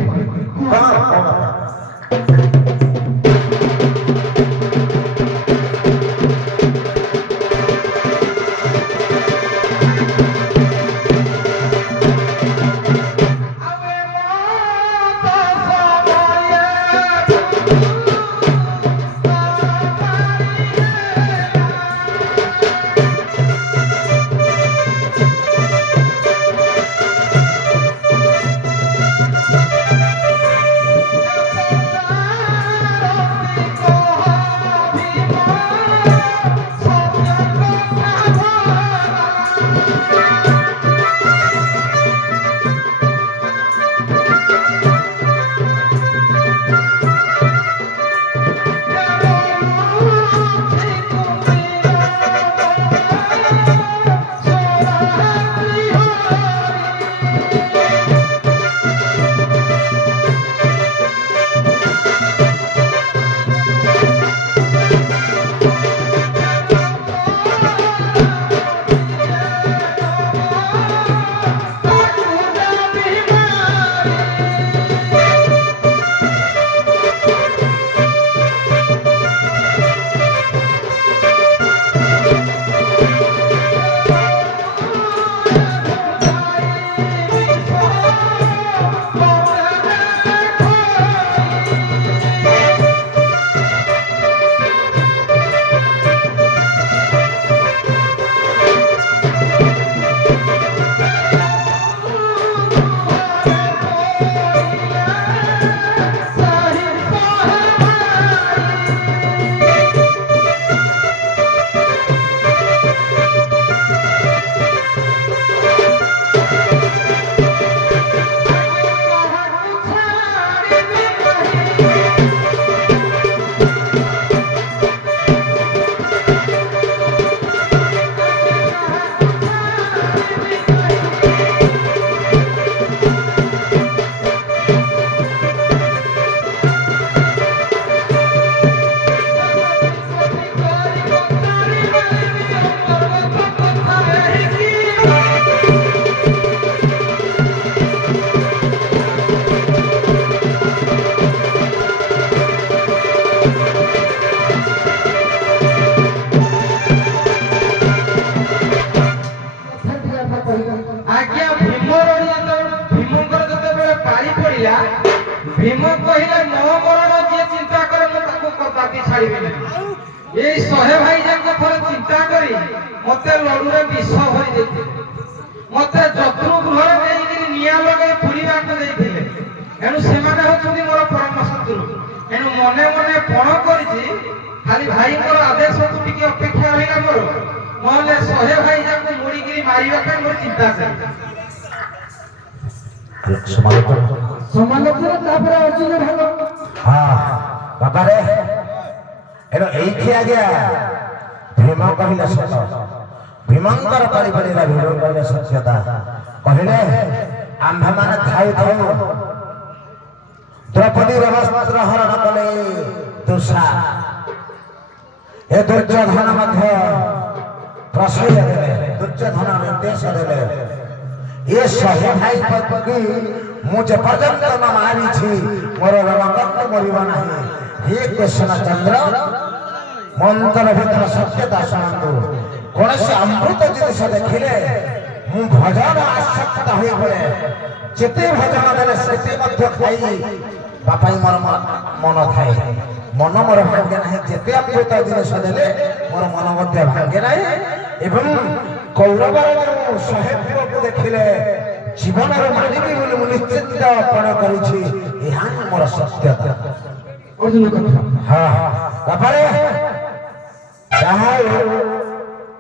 भीम कहले मो मरण जे चिंता करे मु ताको कदापि छाड़िबे नहीं। एई सहे भाई जाक थरे चिंता करी मते लडुरे विष होई देते, मते जत्रु गृहरे नेइकि निया लगे पुरीबा को देइथिले। एनु सेमाने होछुनी मोर परम शत्रु। एनु मने मने पण करिछि खाली भाई मोर आदेश तु टिके अपेक्षा रहिला मोर, नले सहे भाई जाक मुड़ीगिरी मारिबा का मोर चिंता से। समालोचना तापर अर्जुन भाग। हाँ बाबा रे एनो एइठी आ गया भीम कहिला सत्य, भीमंकर करी पड़िला भीम कहिला सत्यता कहिले आंभा माने थाउ थाउ द्रौपदी वस्त्र हरण कले दुषा ए दुर्योधन मध्य प्रश्रय देले, दुर्योधन निर्देश देले ये सहे भाई पकी मुझे पर्यंत न मारी छी मोर रंगत मरिबा नाही। हे कृष्णचंद्र मंत्र भीतर सत्यता शुणु, कौन से अमृत जिनिस देखिले मु भजन आसक्त होई पड़े, जेते भजन देले सेते मध्य खाई बापाई मोर मन थाए, मन मोर भाग्य नाही। जेते अमृत जिनिस देले मोर मन मध्य भाग्य नाही। एवं कौरवर सहे को देखिले ଜୀବନରେ ମାନିବି ବୋଲି ମୁଁ ନିଶ୍ଚିତ ଅର୍ପଣ କରୁଛି। ଏହା ହିଁ ମୋର ସତ୍ୟତା। ଅର୍ଜୁନ କଥା ହଁ ତାପରେ ଯାହା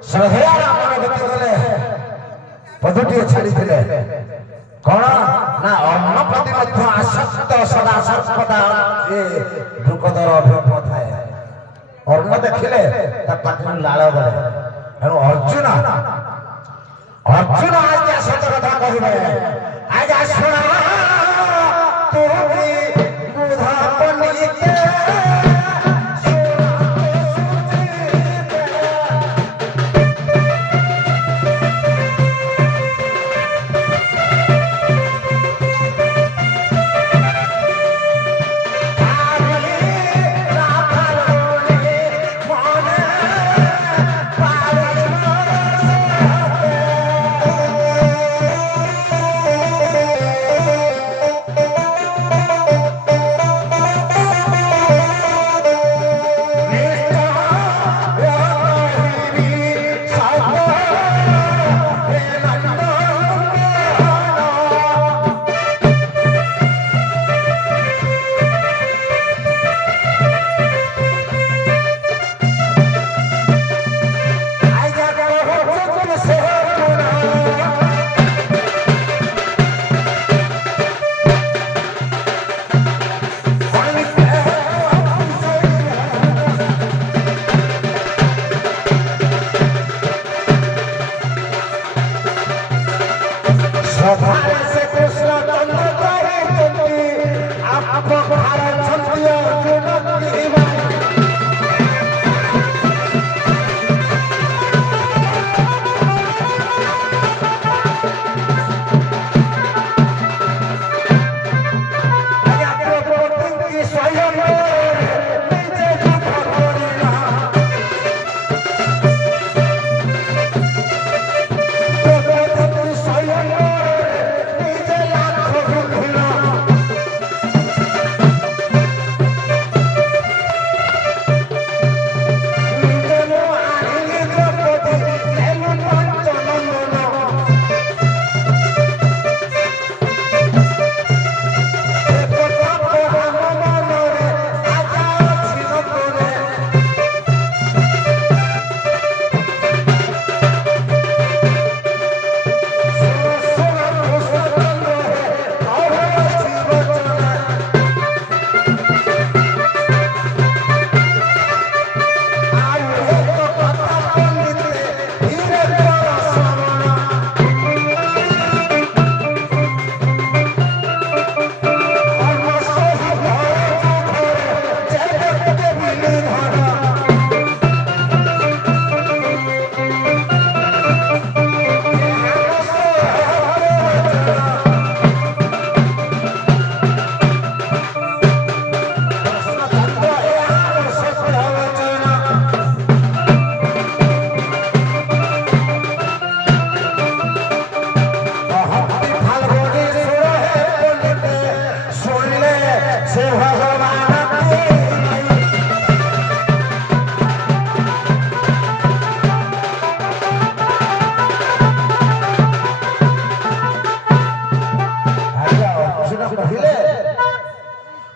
ଶ୍ରଦ୍ଧେୟ ରାମନ ଗତି କଲେ ପଦଟିଏ ଛାଡ଼ିଥିଲେ କଣ ନା ଅନ୍ନ ପ୍ରତି ମଧ୍ୟ ଆସକ୍ତ ସଦା ସର୍ବଦା ଏ ଦ୍ରୁପଦର ଅଭିମତ ଥାଏ। ଅନ୍ନ ଦେଖିଲେ ତା ପାଟିରୁ ଲାଳ ଗଳେ। ତେଣୁ ଅର୍ଜୁନ ଆଜ୍ଞା ସତ କଥା କହିବେ। ଆଜ୍ଞା ଶୁଣ ତୁମେ ବୁଧ ପଣ୍ଡିତେ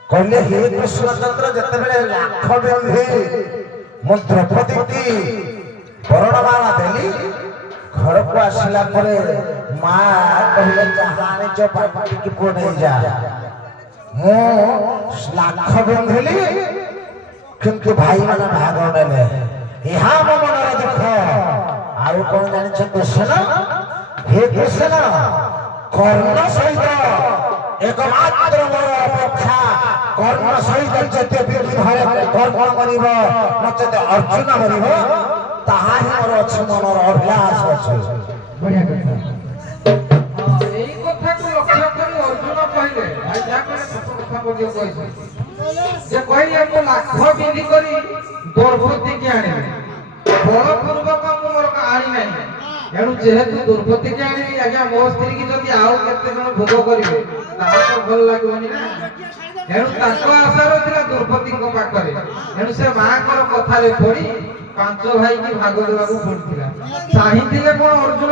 कहले हे कृष्णचंद्र जितेबले लाख बेंधे मो द्रौपदी की बरणमाला देली घर को आसला परे मां कहले जहानी जो पाटी की पो नहीं जा मो लाख बेंधेली किंतु भाई माने भाग नेले इहा मो मनर दुख आउ कोन जानि छ कृष्ण हे कृष्ण कर्ण सहित एकमात्र मोर अपेक्षा कर्ण सहित जते विधाय कर्म करिब नचते अर्जुन करिब ताहा ही मोर अछि मनर अभिलाष अछि। बढ़िया କଥା এই কথাକୁ ଲକ୍ଷ୍ୟ କରି ଅର୍ଜୁନ କହିଲେ ଭାଇ ଯା କରେ ସତ କଥା ବୋଲିयो କହିଛି ଯେ କହିଲେ ମୁଁ ଲାଖ ବିଧି କରି ଦ୍ରୌପଦୀ କି ଆଣିବି ବଳ ପୂର୍ବକ ମୁଁ ମୋର ଆଣି ନାହିଁ ଏଣୁ ଯେହେତୁ ଦ୍ରୌପଦୀ କି ଆଣିବି ଆଜ୍ଞା ମୋ ସ୍ତ୍ରୀ କି ଯଦି ଆଉ କେତେ ଜଣ ଭୋଗ କରିବେ ତାହା ତ ଭଲ ଲାଗିବନି ନା ଏଣୁ ତାଙ୍କ ଆଶାର ଥିଲା ଦ୍ରୌପଦୀଙ୍କ ପାଖରେ ଏଣୁ ସେ ମାଙ୍କର କଥାରେ ପଡି ପାଞ୍ଚ ଭାଇ କି ଭାଗ ଦେବାକୁ ପଡିଥିଲା ଚାହିଁଥିଲେ କଣ ଅର୍ଜୁନ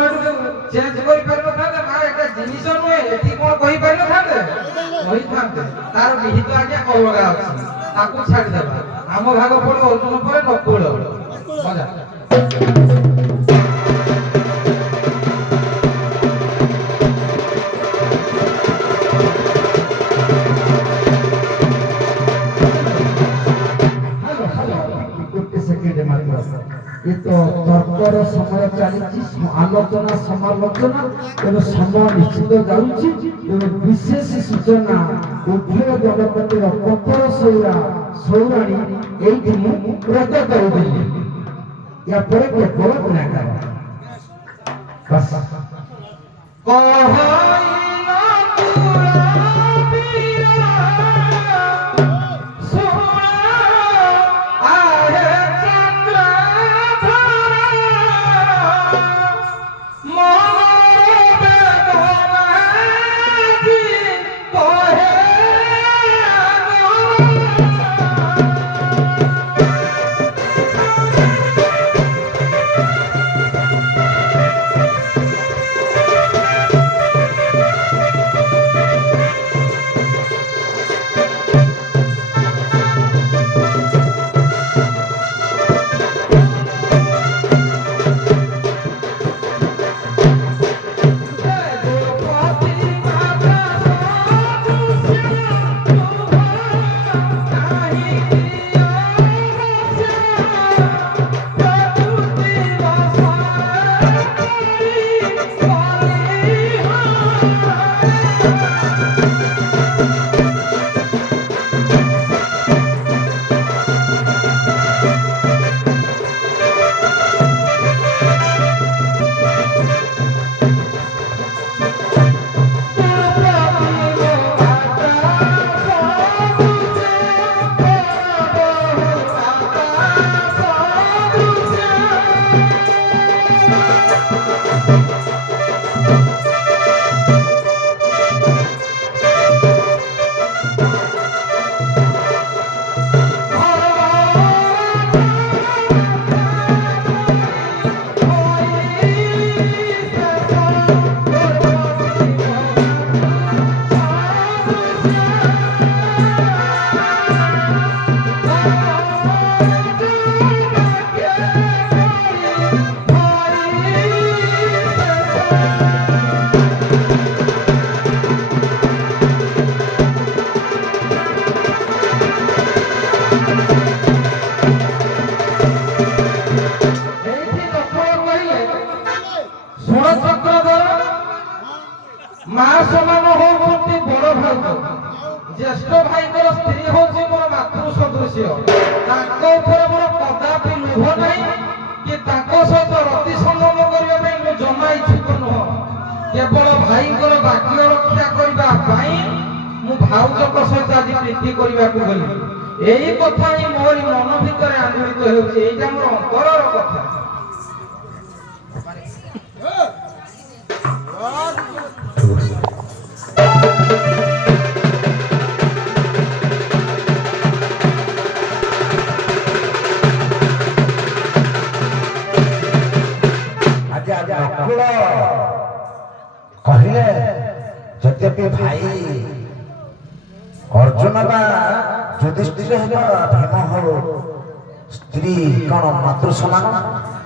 ଚେଞ୍ଜ କରିପାରିନଥାନ୍ତେ ମା ଏଟା ଜିନିଷ ନୁହେଁ ଏଠି କଣ କହିପାରିନଥାନ୍ତେ କହିଥାନ୍ତେ ତାର ବିହିତ ଆଜ୍ଞା ଅଲଗା ଅଛି ତାକୁ ଛାଡ଼ିଦେବା ଆମ ଭାଗ ପଡେ ଅର୍ଜୁନ ପରେ ନକୁଳ ମଜା ଗୋଟେ ସେକେଣ୍ଡ ମାତ୍ର ଏ ତ ତର୍କର ସମୟ ଚାଲିଛି ଆଲୋଚନା ସମାଲୋଚନା ତେଣୁ ସମୟ ନିଶ୍ଚିତ ଯାଉଛି ତେଣୁ ବିଶେଷ ସୂଚନା ଉଭୟ ଜଗପତିର କପର ସୌରାଣୀ ଏଇଠି ମୁଁ ରଦ୍ଦ କରିଦେଲି ୟା ପରେ କେବଳ ଗୁଣାକାର ବାସ୍ ମା ସମାନ ହଉଛନ୍ତି ବଡ ଭାଉଜ ଜ୍ୟେଷ୍ଠ ଭାଇଙ୍କର ସ୍ତ୍ରୀ ହଉଛି ମୋର ମାତୃ ସଦୃଶ୍ୟ ତାଙ୍କ ଉପରେ ମୋର କଦାପି ଲୋଭ ନାହିଁ କି ତାଙ୍କ ସହିତ ରତି ସଂଗମ କରିବା ପାଇଁ ମୁଁ ଜମା ଇଚ୍ଛୁକ ନୁହଁ କେବଳ ଭାଇଙ୍କର ବାକ୍ୟ ରକ୍ଷା କରିବା ପାଇଁ ମୁଁ ଭାଉଜଙ୍କ ସହିତ ଆଜି ପ୍ରୀତି କରିବାକୁ ଗଲି ଏଇ କଥା ହିଁ ମୋରି ମନ ଭିତରେ ଆନ୍ଦୋଳିତ ହେଉଛି ଏଇଟା ମୋର ଅନ୍ତରର କଥା କହିଲେ ଯଦ୍ୟପି ଭାଇ ଅର୍ଜୁନ ବା ଯୁଧିଷ୍ଠିର ହେବ ଭୀମ ହଉ ସ୍ତ୍ରୀ କଣ ମାତୃ ସମାନ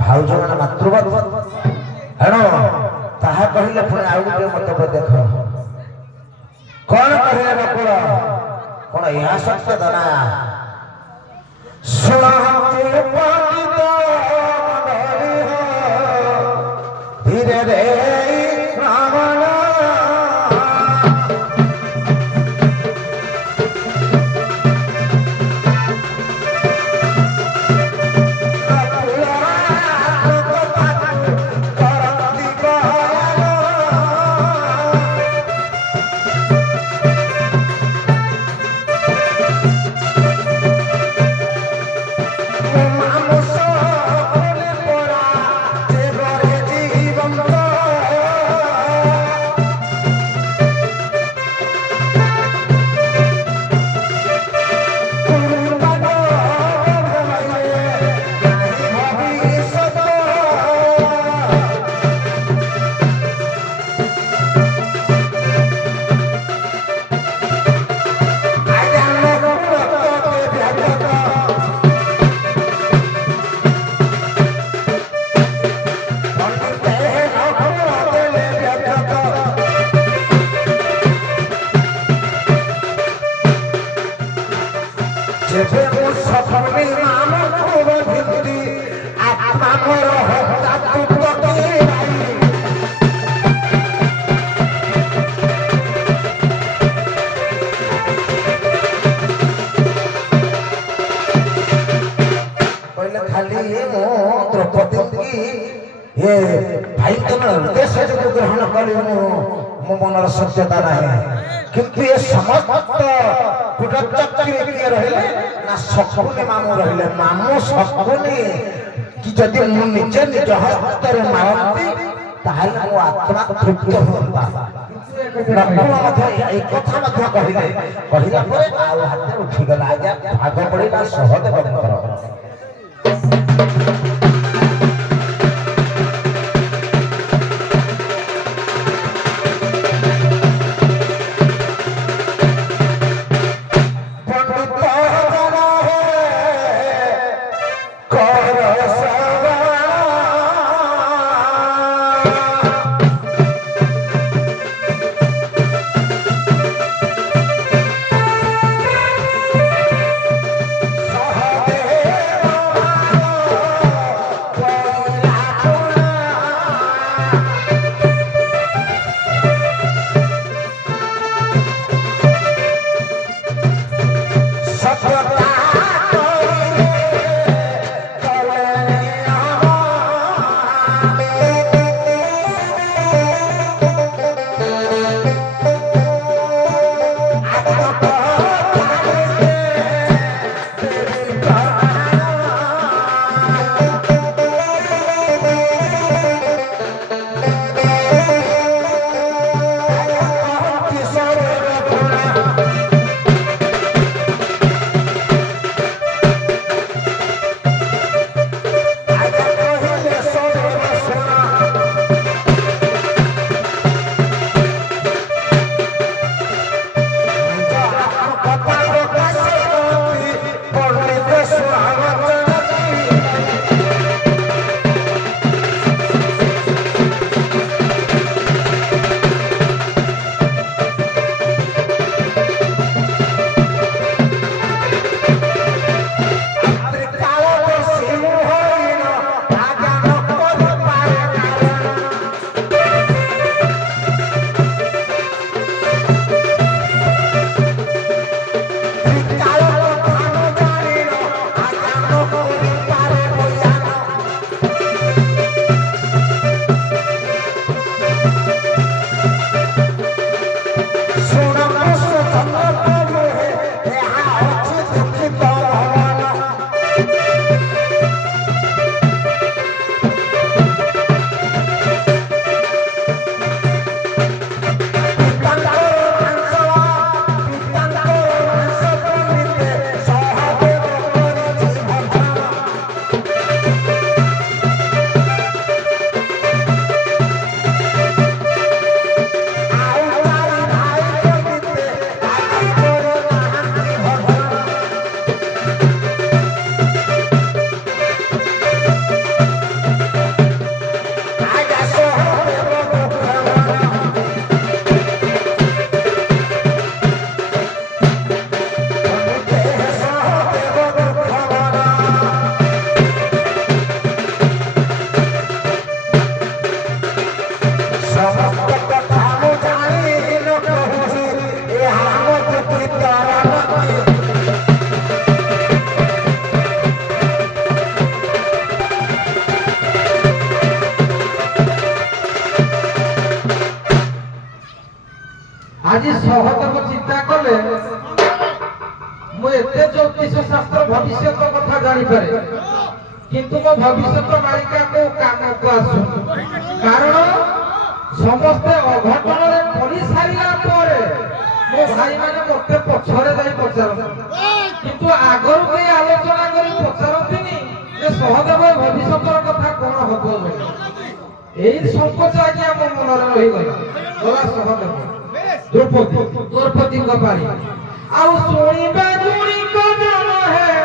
ଭାଉଜ ମାନେ ମାତୃବତ ଏଣୁ ତାହା କହିଲେ ପୁଣି ଆଉ ଗୋଟେ ମନ୍ତବ୍ୟ ଦେଖ କଣ କହିଲେ ନକୁଳ କଣ ଏହା ସତ୍ୟ ଦନା ଧୀରେ ରେ ମୁଁ ଦ୍ରୌପଦୀ ଏ ଭାଇ ତମ ଉଦ୍ଦେଶ୍ୟ ଯୋଗୁଁ ଗ୍ରହଣ କଲି ମୋ ମନର ସତ୍ୟତା ନାହିଁ କିନ୍ତୁ ଏ ସମସ୍ତ କୁଟଚକ୍ରୀ କିଏ ରହିଲେ ନା ଶକୁନି ମାମୁଁ ରହିଲେ ମାମୁଁ ଶକୁନି କି ଯଦି ମୁଁ ନିଜେ ନିଜ ହସ୍ତରେ ମାରନ୍ତି ତାହେଲେ ମୋ ଆତ୍ମା ତୃପ୍ତ ହୁଅନ୍ତା ନକୁଳ ମଧ୍ୟ ଏଇ କଥା ମଧ୍ୟ କହିଲେ କହିଲା ପରେ ଆଉ ହାତରେ ଉଠିଗଲା ଆଜ୍ଞା ଭାଗ ପଡ଼ିଲା ସହଦେବଙ୍କର ଆଜି ସହଦେବ ଚିନ୍ତା କଲେ ମୁଁ ଏତେ ଜ୍ୟୋତିଷ ଶାସ୍ତ୍ର ଭବିଷ୍ୟତ କଥା ଜାଣିପାରେ କିନ୍ତୁ ମୋ ଭବିଷ୍ୟତ ବାଳିକା କୋଉ କାମକୁ ଆସୁନି କାରଣ ସମସ୍ତେ ଅଘଟଣରେ ପଡ଼ି ସାରିଲା ପରେ ମୋ ଭାଇମାନେ ମତେ ପଛରେ ଯାଇ ପଚାରନ୍ତି କିନ୍ତୁ ଆଗରୁ କେହି ଆଲୋଚନା କରି ପଚାରନ୍ତିନି ଯେ ସହଦେବ ଭବିଷ୍ୟତର କଥା କଣ ହବ ବୋଲି ଏଇ ସଂକୋଚ ଆଜ୍ଞା ମୋ ମନରେ ରହିଗଲା ଗଲା ସହଦେବ ଦ୍ରୌପଦୀଙ୍କ ପାଳି ଆଉ ଶୁଣିବା ଶୁଣିକ ଜନ ହେ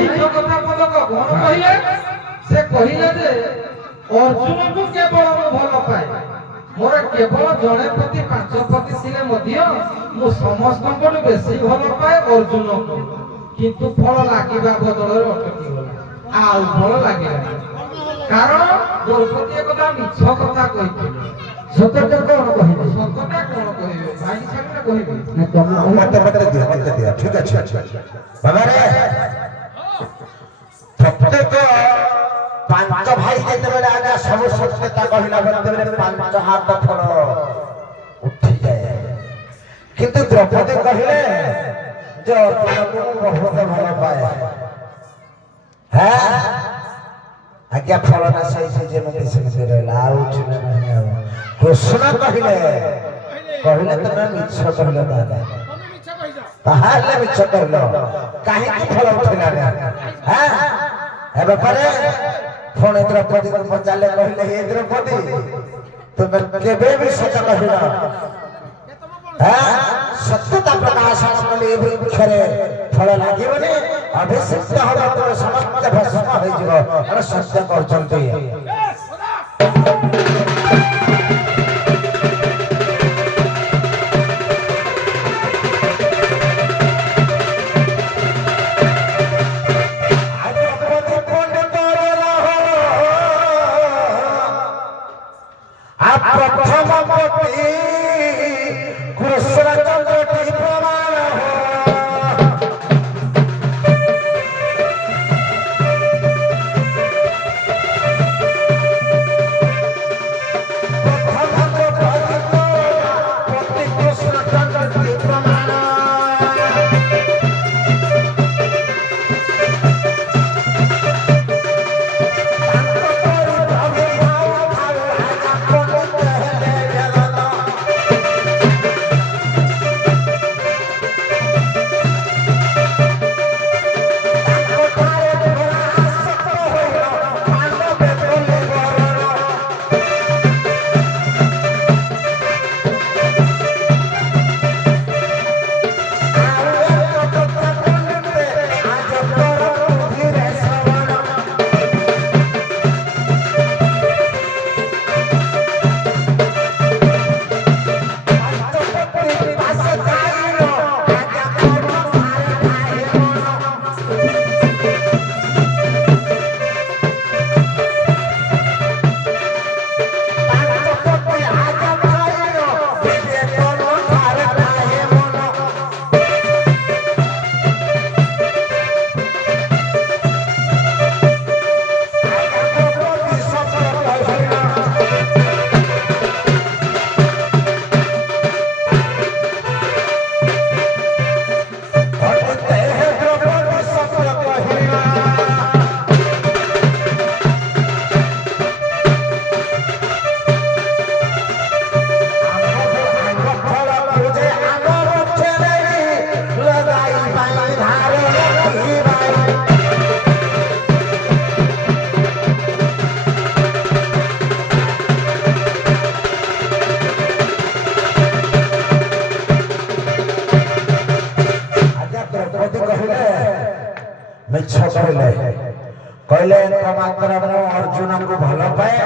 ମିଛ କଥା ପଦକ କଣ କହିଲେ? ସେ କହିଲେ ଯେ ଅର୍ଜୁନକୁ କେବଳ ମୁଁ ଭଲ ପାଏ, ମୋର କେବଳ ଜଣେ ପ୍ରତି 5 ପ୍ରତି ଥିଲେ ମଧ୍ୟ ମୁଁ ସମସ୍ତଙ୍କଠୁ ବେଶୀ ଭଲ ପାଏ ଅର୍ଜୁନକୁ। କିନ୍ତୁ ଫଳ ଲାଗିବା ବଦଳରେ ଅଟକିଗଲା, ଆଉ ଫଳ ଲାଗିଲା କାରଣ ଦ୍ରୌପଦୀ କଥା ମିଛ କଥା କହିଥିଲେ। ସତଟା କଣ କହିବେ? ସତଟା କଣ କହିବେ? ଭାଇ ସାଙ୍ଗରେ କହିବେ ନା ତମେ ମତେ ଦିଅ ଠିକ ଅଛି ବାବାରେ ପ୍ରତ୍ୟେକ 5 ଭାଇ ଯେତେବେଳେ ଆଜ୍ଞା ସବୁ ସତ୍ୟତା କହିଲା ସେତେବେଳେ 5 ହାତ ଫଳ ଉଠିଯାଏ। କିନ୍ତୁ ଦ୍ରୌପଦୀ କହିଲେ ଯେ ଅର୍ଜୁନକୁ ମୁଁ ବହୁତ ଭଲ ପାଏ। হ্যাঁ আজ্ঞা ফল না সইছে যেমনি সেମିତି ରହିଲା ଆଉ ଉଠିଲେ ନାହିଁ। ଆଉ କୃଷ୍ଣ କହିଲେ କହିଲେ ତମେ ମିଛ କହିଲ ତାହେଲେ ମିଛ କହିଲ କାହିଁକି ଫଳ ଉଠିଲାନି? ଏବେ ପରେ ପୁଣି ଦ୍ରୌପଦୀକୁ ପଚାରିଲେ, କହିଲେ ହେ ଦ୍ରୌପଦୀ ତୁମେ କେବେ ବି ସତ କହିଲ? ସତ୍ୟତା ପ୍ରକାଶ କଲେ ଏ ବୃକ୍ଷରେ ଫଳ ଲାଗିବନି, ଅଭିଷିକ୍ତ ହବ ତୁମେ ସମସ୍ତେ ଭସ୍ମ ହେଇଯିବ। ସତ୍ୟ କରୁଛନ୍ତି। ମିଛ କହିଲେ ମାତ୍ର ମୁଁ ଅର୍ଜୁନକୁ ଭଲ ପାଏ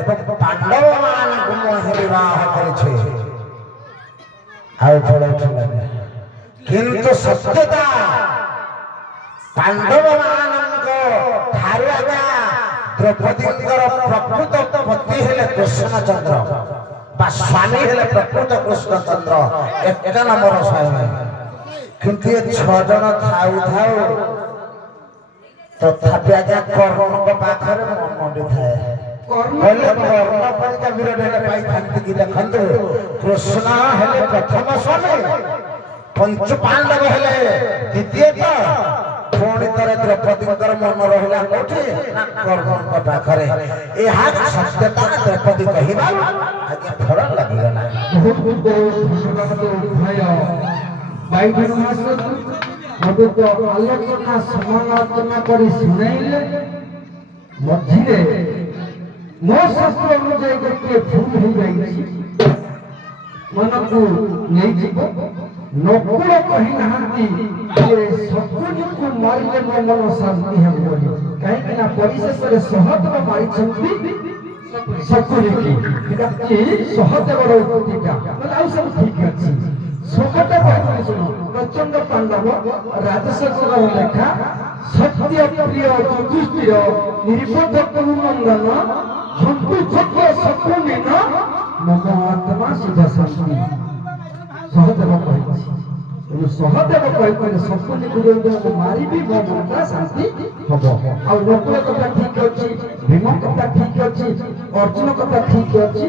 ଏବଂ ପାଣ୍ଡବ ମାନଙ୍କୁ ମୁଁ ବିବାହ କରିଛି। ଆଉ ଫଳ ଉଠିଲାନି। କିନ୍ତୁ ସତ୍ୟତା ପାଣ୍ଡବ ମାନଙ୍କ ଠାରୁ ଆଜ୍ଞା ଦ୍ରୌପଦୀଙ୍କର ପ୍ରକୃତ ପତି ହେଲେ କୃଷ୍ଣଚନ୍ଦ୍ର ବା ସ୍ୱାମୀ ହେଲେ ପ୍ରକୃତ କୃଷ୍ଣଚନ୍ଦ୍ର, 1 ନମ୍ବର ସ୍ୱାମୀ। କିନ୍ତୁ ଏ 6 ଜଣ ଥାଉ ଥାଉ ତଥାପି ଆଜ୍ଞା କର୍ଣ୍ଣଙ୍କ ପାଖରେ ମଣ୍ଡି ଥାଏ। କର୍ଣ୍ଣ ପରିକା ବିରୋଧ ହେଲେ ପାଇଥାନ୍ତି କି? ଦେଖନ୍ତୁ, କୃଷ୍ଣ ହେଲେ ପ୍ରଥମ ସ୍ୱାମୀ, ପଞ୍ଚୁ ପାଣ୍ଡବ ହେଲେ ଦ୍ୱିତୀୟତ, ପୁଣି ଥରେ ଦ୍ରୌପଦୀଙ୍କର ମନ ରହିଲା କୋଉଠି? କର୍ଣ୍ଣଙ୍କ ପାଖରେ। ଏହା ସତ୍ୟତା ଦ୍ରୌପଦୀ କହିବା ଆଜ୍ଞା ଫଳ ଲାଗିଗଲା। ଆଲୋଚନା ସମାଲୋଚନା କରି ଶୁଣାଇଲେ, ମଝିରେ ମୋ ଶାସ୍ତ୍ର ଅନୁଯାୟୀ ଗୋଟିଏ ଭୁଲ ହେଇଯାଇଛି, ମନକୁ ନେଇଯିବ, ନକୁଳ କହିନାହାନ୍ତି ଯେ ଶକୁନିକୁ ମାରିଲେ ମୋ ମନ ଶାନ୍ତି ହେବ ବୋଲି। କାହିଁକି ନା ପରିଶେଷରେ ସହଦେବ ମାରିଛନ୍ତି ଶକୁନିକୁ। ଏଟା କି ସହଦେବର ଉକ୍ତିଟା, ମାନେ ଆଉ ସବୁ ଠିକ ଅଛି। ଶୋକଟା କହିଥିଲି ଶୁଣ, ପ୍ରଚଣ୍ଡ ପାଣ୍ଡବ ରାଜଶେଖରର ଲେଖା ସତ୍ୟ ପ୍ରିୟ ଯୁଧିଷ୍ଠିର ନିର୍ବୋଧ କୁରୁନନ୍ଦନ ହନ୍ତୁ ଛତ୍ର ଶକୁନିନ ମମ ଆତ୍ମା ସିଦ୍ଧ ଶାନ୍ତି। ସହଦେବ କହିଛି, ସହଦେବ କହିଥିଲେ ଶକୁନିକୁ ଯୋଉ ମାରିବି ମୋ ମନଟା ଶାନ୍ତି ହବ। ଆଉ ନକୁଳ କଥା ଠିକ ଅଛି, ଭୀମ କଥା ଠିକ ଅଛି, ଅର୍ଜୁନ କଥା ଠିକ ଅଛି।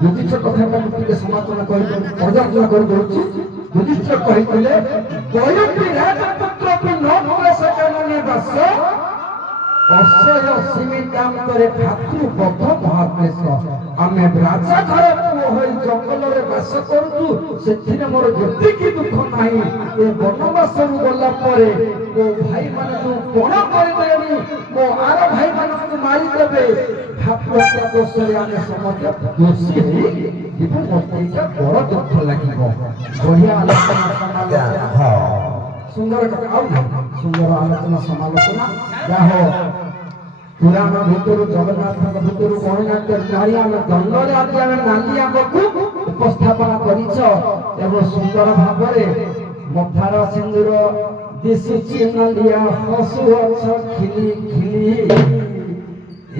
ଯୁଧିଷ୍ଠିର କଥାଟା ମୁଁ ଟିକେ ସମାଲୋଚନା ପର୍ଯ୍ୟାଲୋଚନା କରିଦେଉଛି। ଯୁଧିଷ୍ଠିର କହିଥିଲେ ବୟୋପି ରାଜପୁତ୍ର ନକୁଳେଶ କାନନେ ବାସ ଅସହ୍ୟ ସୀମିତାନ୍ତରେ ଭାତୃବଧ ମହାକ୍ଲେଶ। ଆମେ ରାଜା ଘର ପୁଅ ହୋଇ ଜଙ୍ଗଲରେ ବାସ କରୁଛୁ, ସେଥିରେ ମୋର ଯେତିକି ଦୁଃଖ ନାହିଁ। ଏ ବନବାସରୁ ଗଲା ପରେ ମୋ ଭାଇମାନଙ୍କୁ ପଣ କରିଦେଲେଣି, ମୋ ଆର ଭାଇମାନଙ୍କୁ ମାରିଦେବେ। ଭାତୃହତ୍ୟା ଦୋଷରେ ଆମେ ସମସ୍ତେ ଦୋଷୀ ହେଇଯିବୁ, ମୋତେ ଏଇଟା ବଡ଼ ଦୁଃଖ ଲାଗିବ। ବଢିଆ ଆଲୋଚନା ସମାଲୋଚନା, ସୁନ୍ଦର କଥା। ଆଉ ସୁନ୍ଦର ଆଲୋଚନା ସମାଲୋଚନା। ଯାହା ପୁରାଣ ଭିତରୁ ଜଗନ୍ନାଥଙ୍କ ଭିତରୁ ଗଣନାଟ୍ୟ ନାରୀ ଆମେ ଦଣ୍ଡରେ ଆଜି ଆମେ ନାଲି ଆମ୍ବକୁ ଉପସ୍ଥାପନ କରିଛ ଏବଂ ସୁନ୍ଦର ଭାବରେ ମଥାର ସିନ୍ଦୁର ଦିଶୁଛି ନାଲିଆ ହସୁ ଅଛ ଖିଲି ଖିଲି।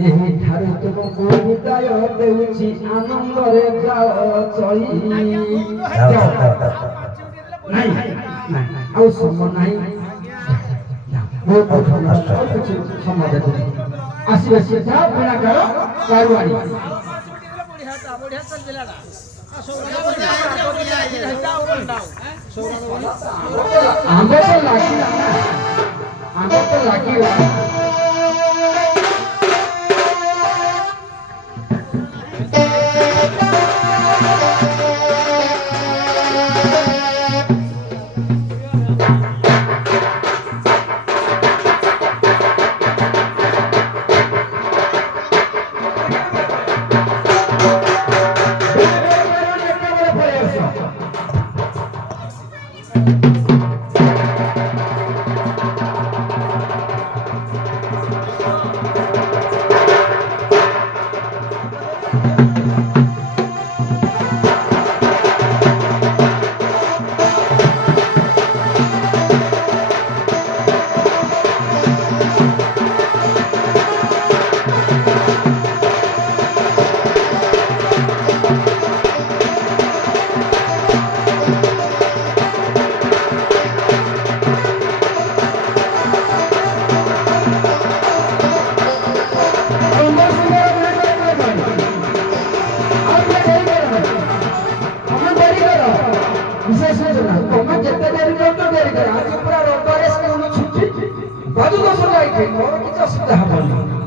ଏହି ଠାରୁ ତୁମକୁ ବିଦାୟ ଦେଉଛି, ଆନନ୍ଦରେ ଯାଅ ଚଳି। ନାଇଁ ଆଉ ସମୟ ନାହିଁ, ବହୁତ କିଛି ସମୟ ଦେବେ। ଆସିବେ ସିଧା ବୁଣାକାର କାରୁଆରୀ। ଆମ୍ବ ତ ଲାଗିଲା ନା, ଆମ୍ବ ତ ଲାଗିବ। କିଛି ଅସୁବିଧା ହବନି।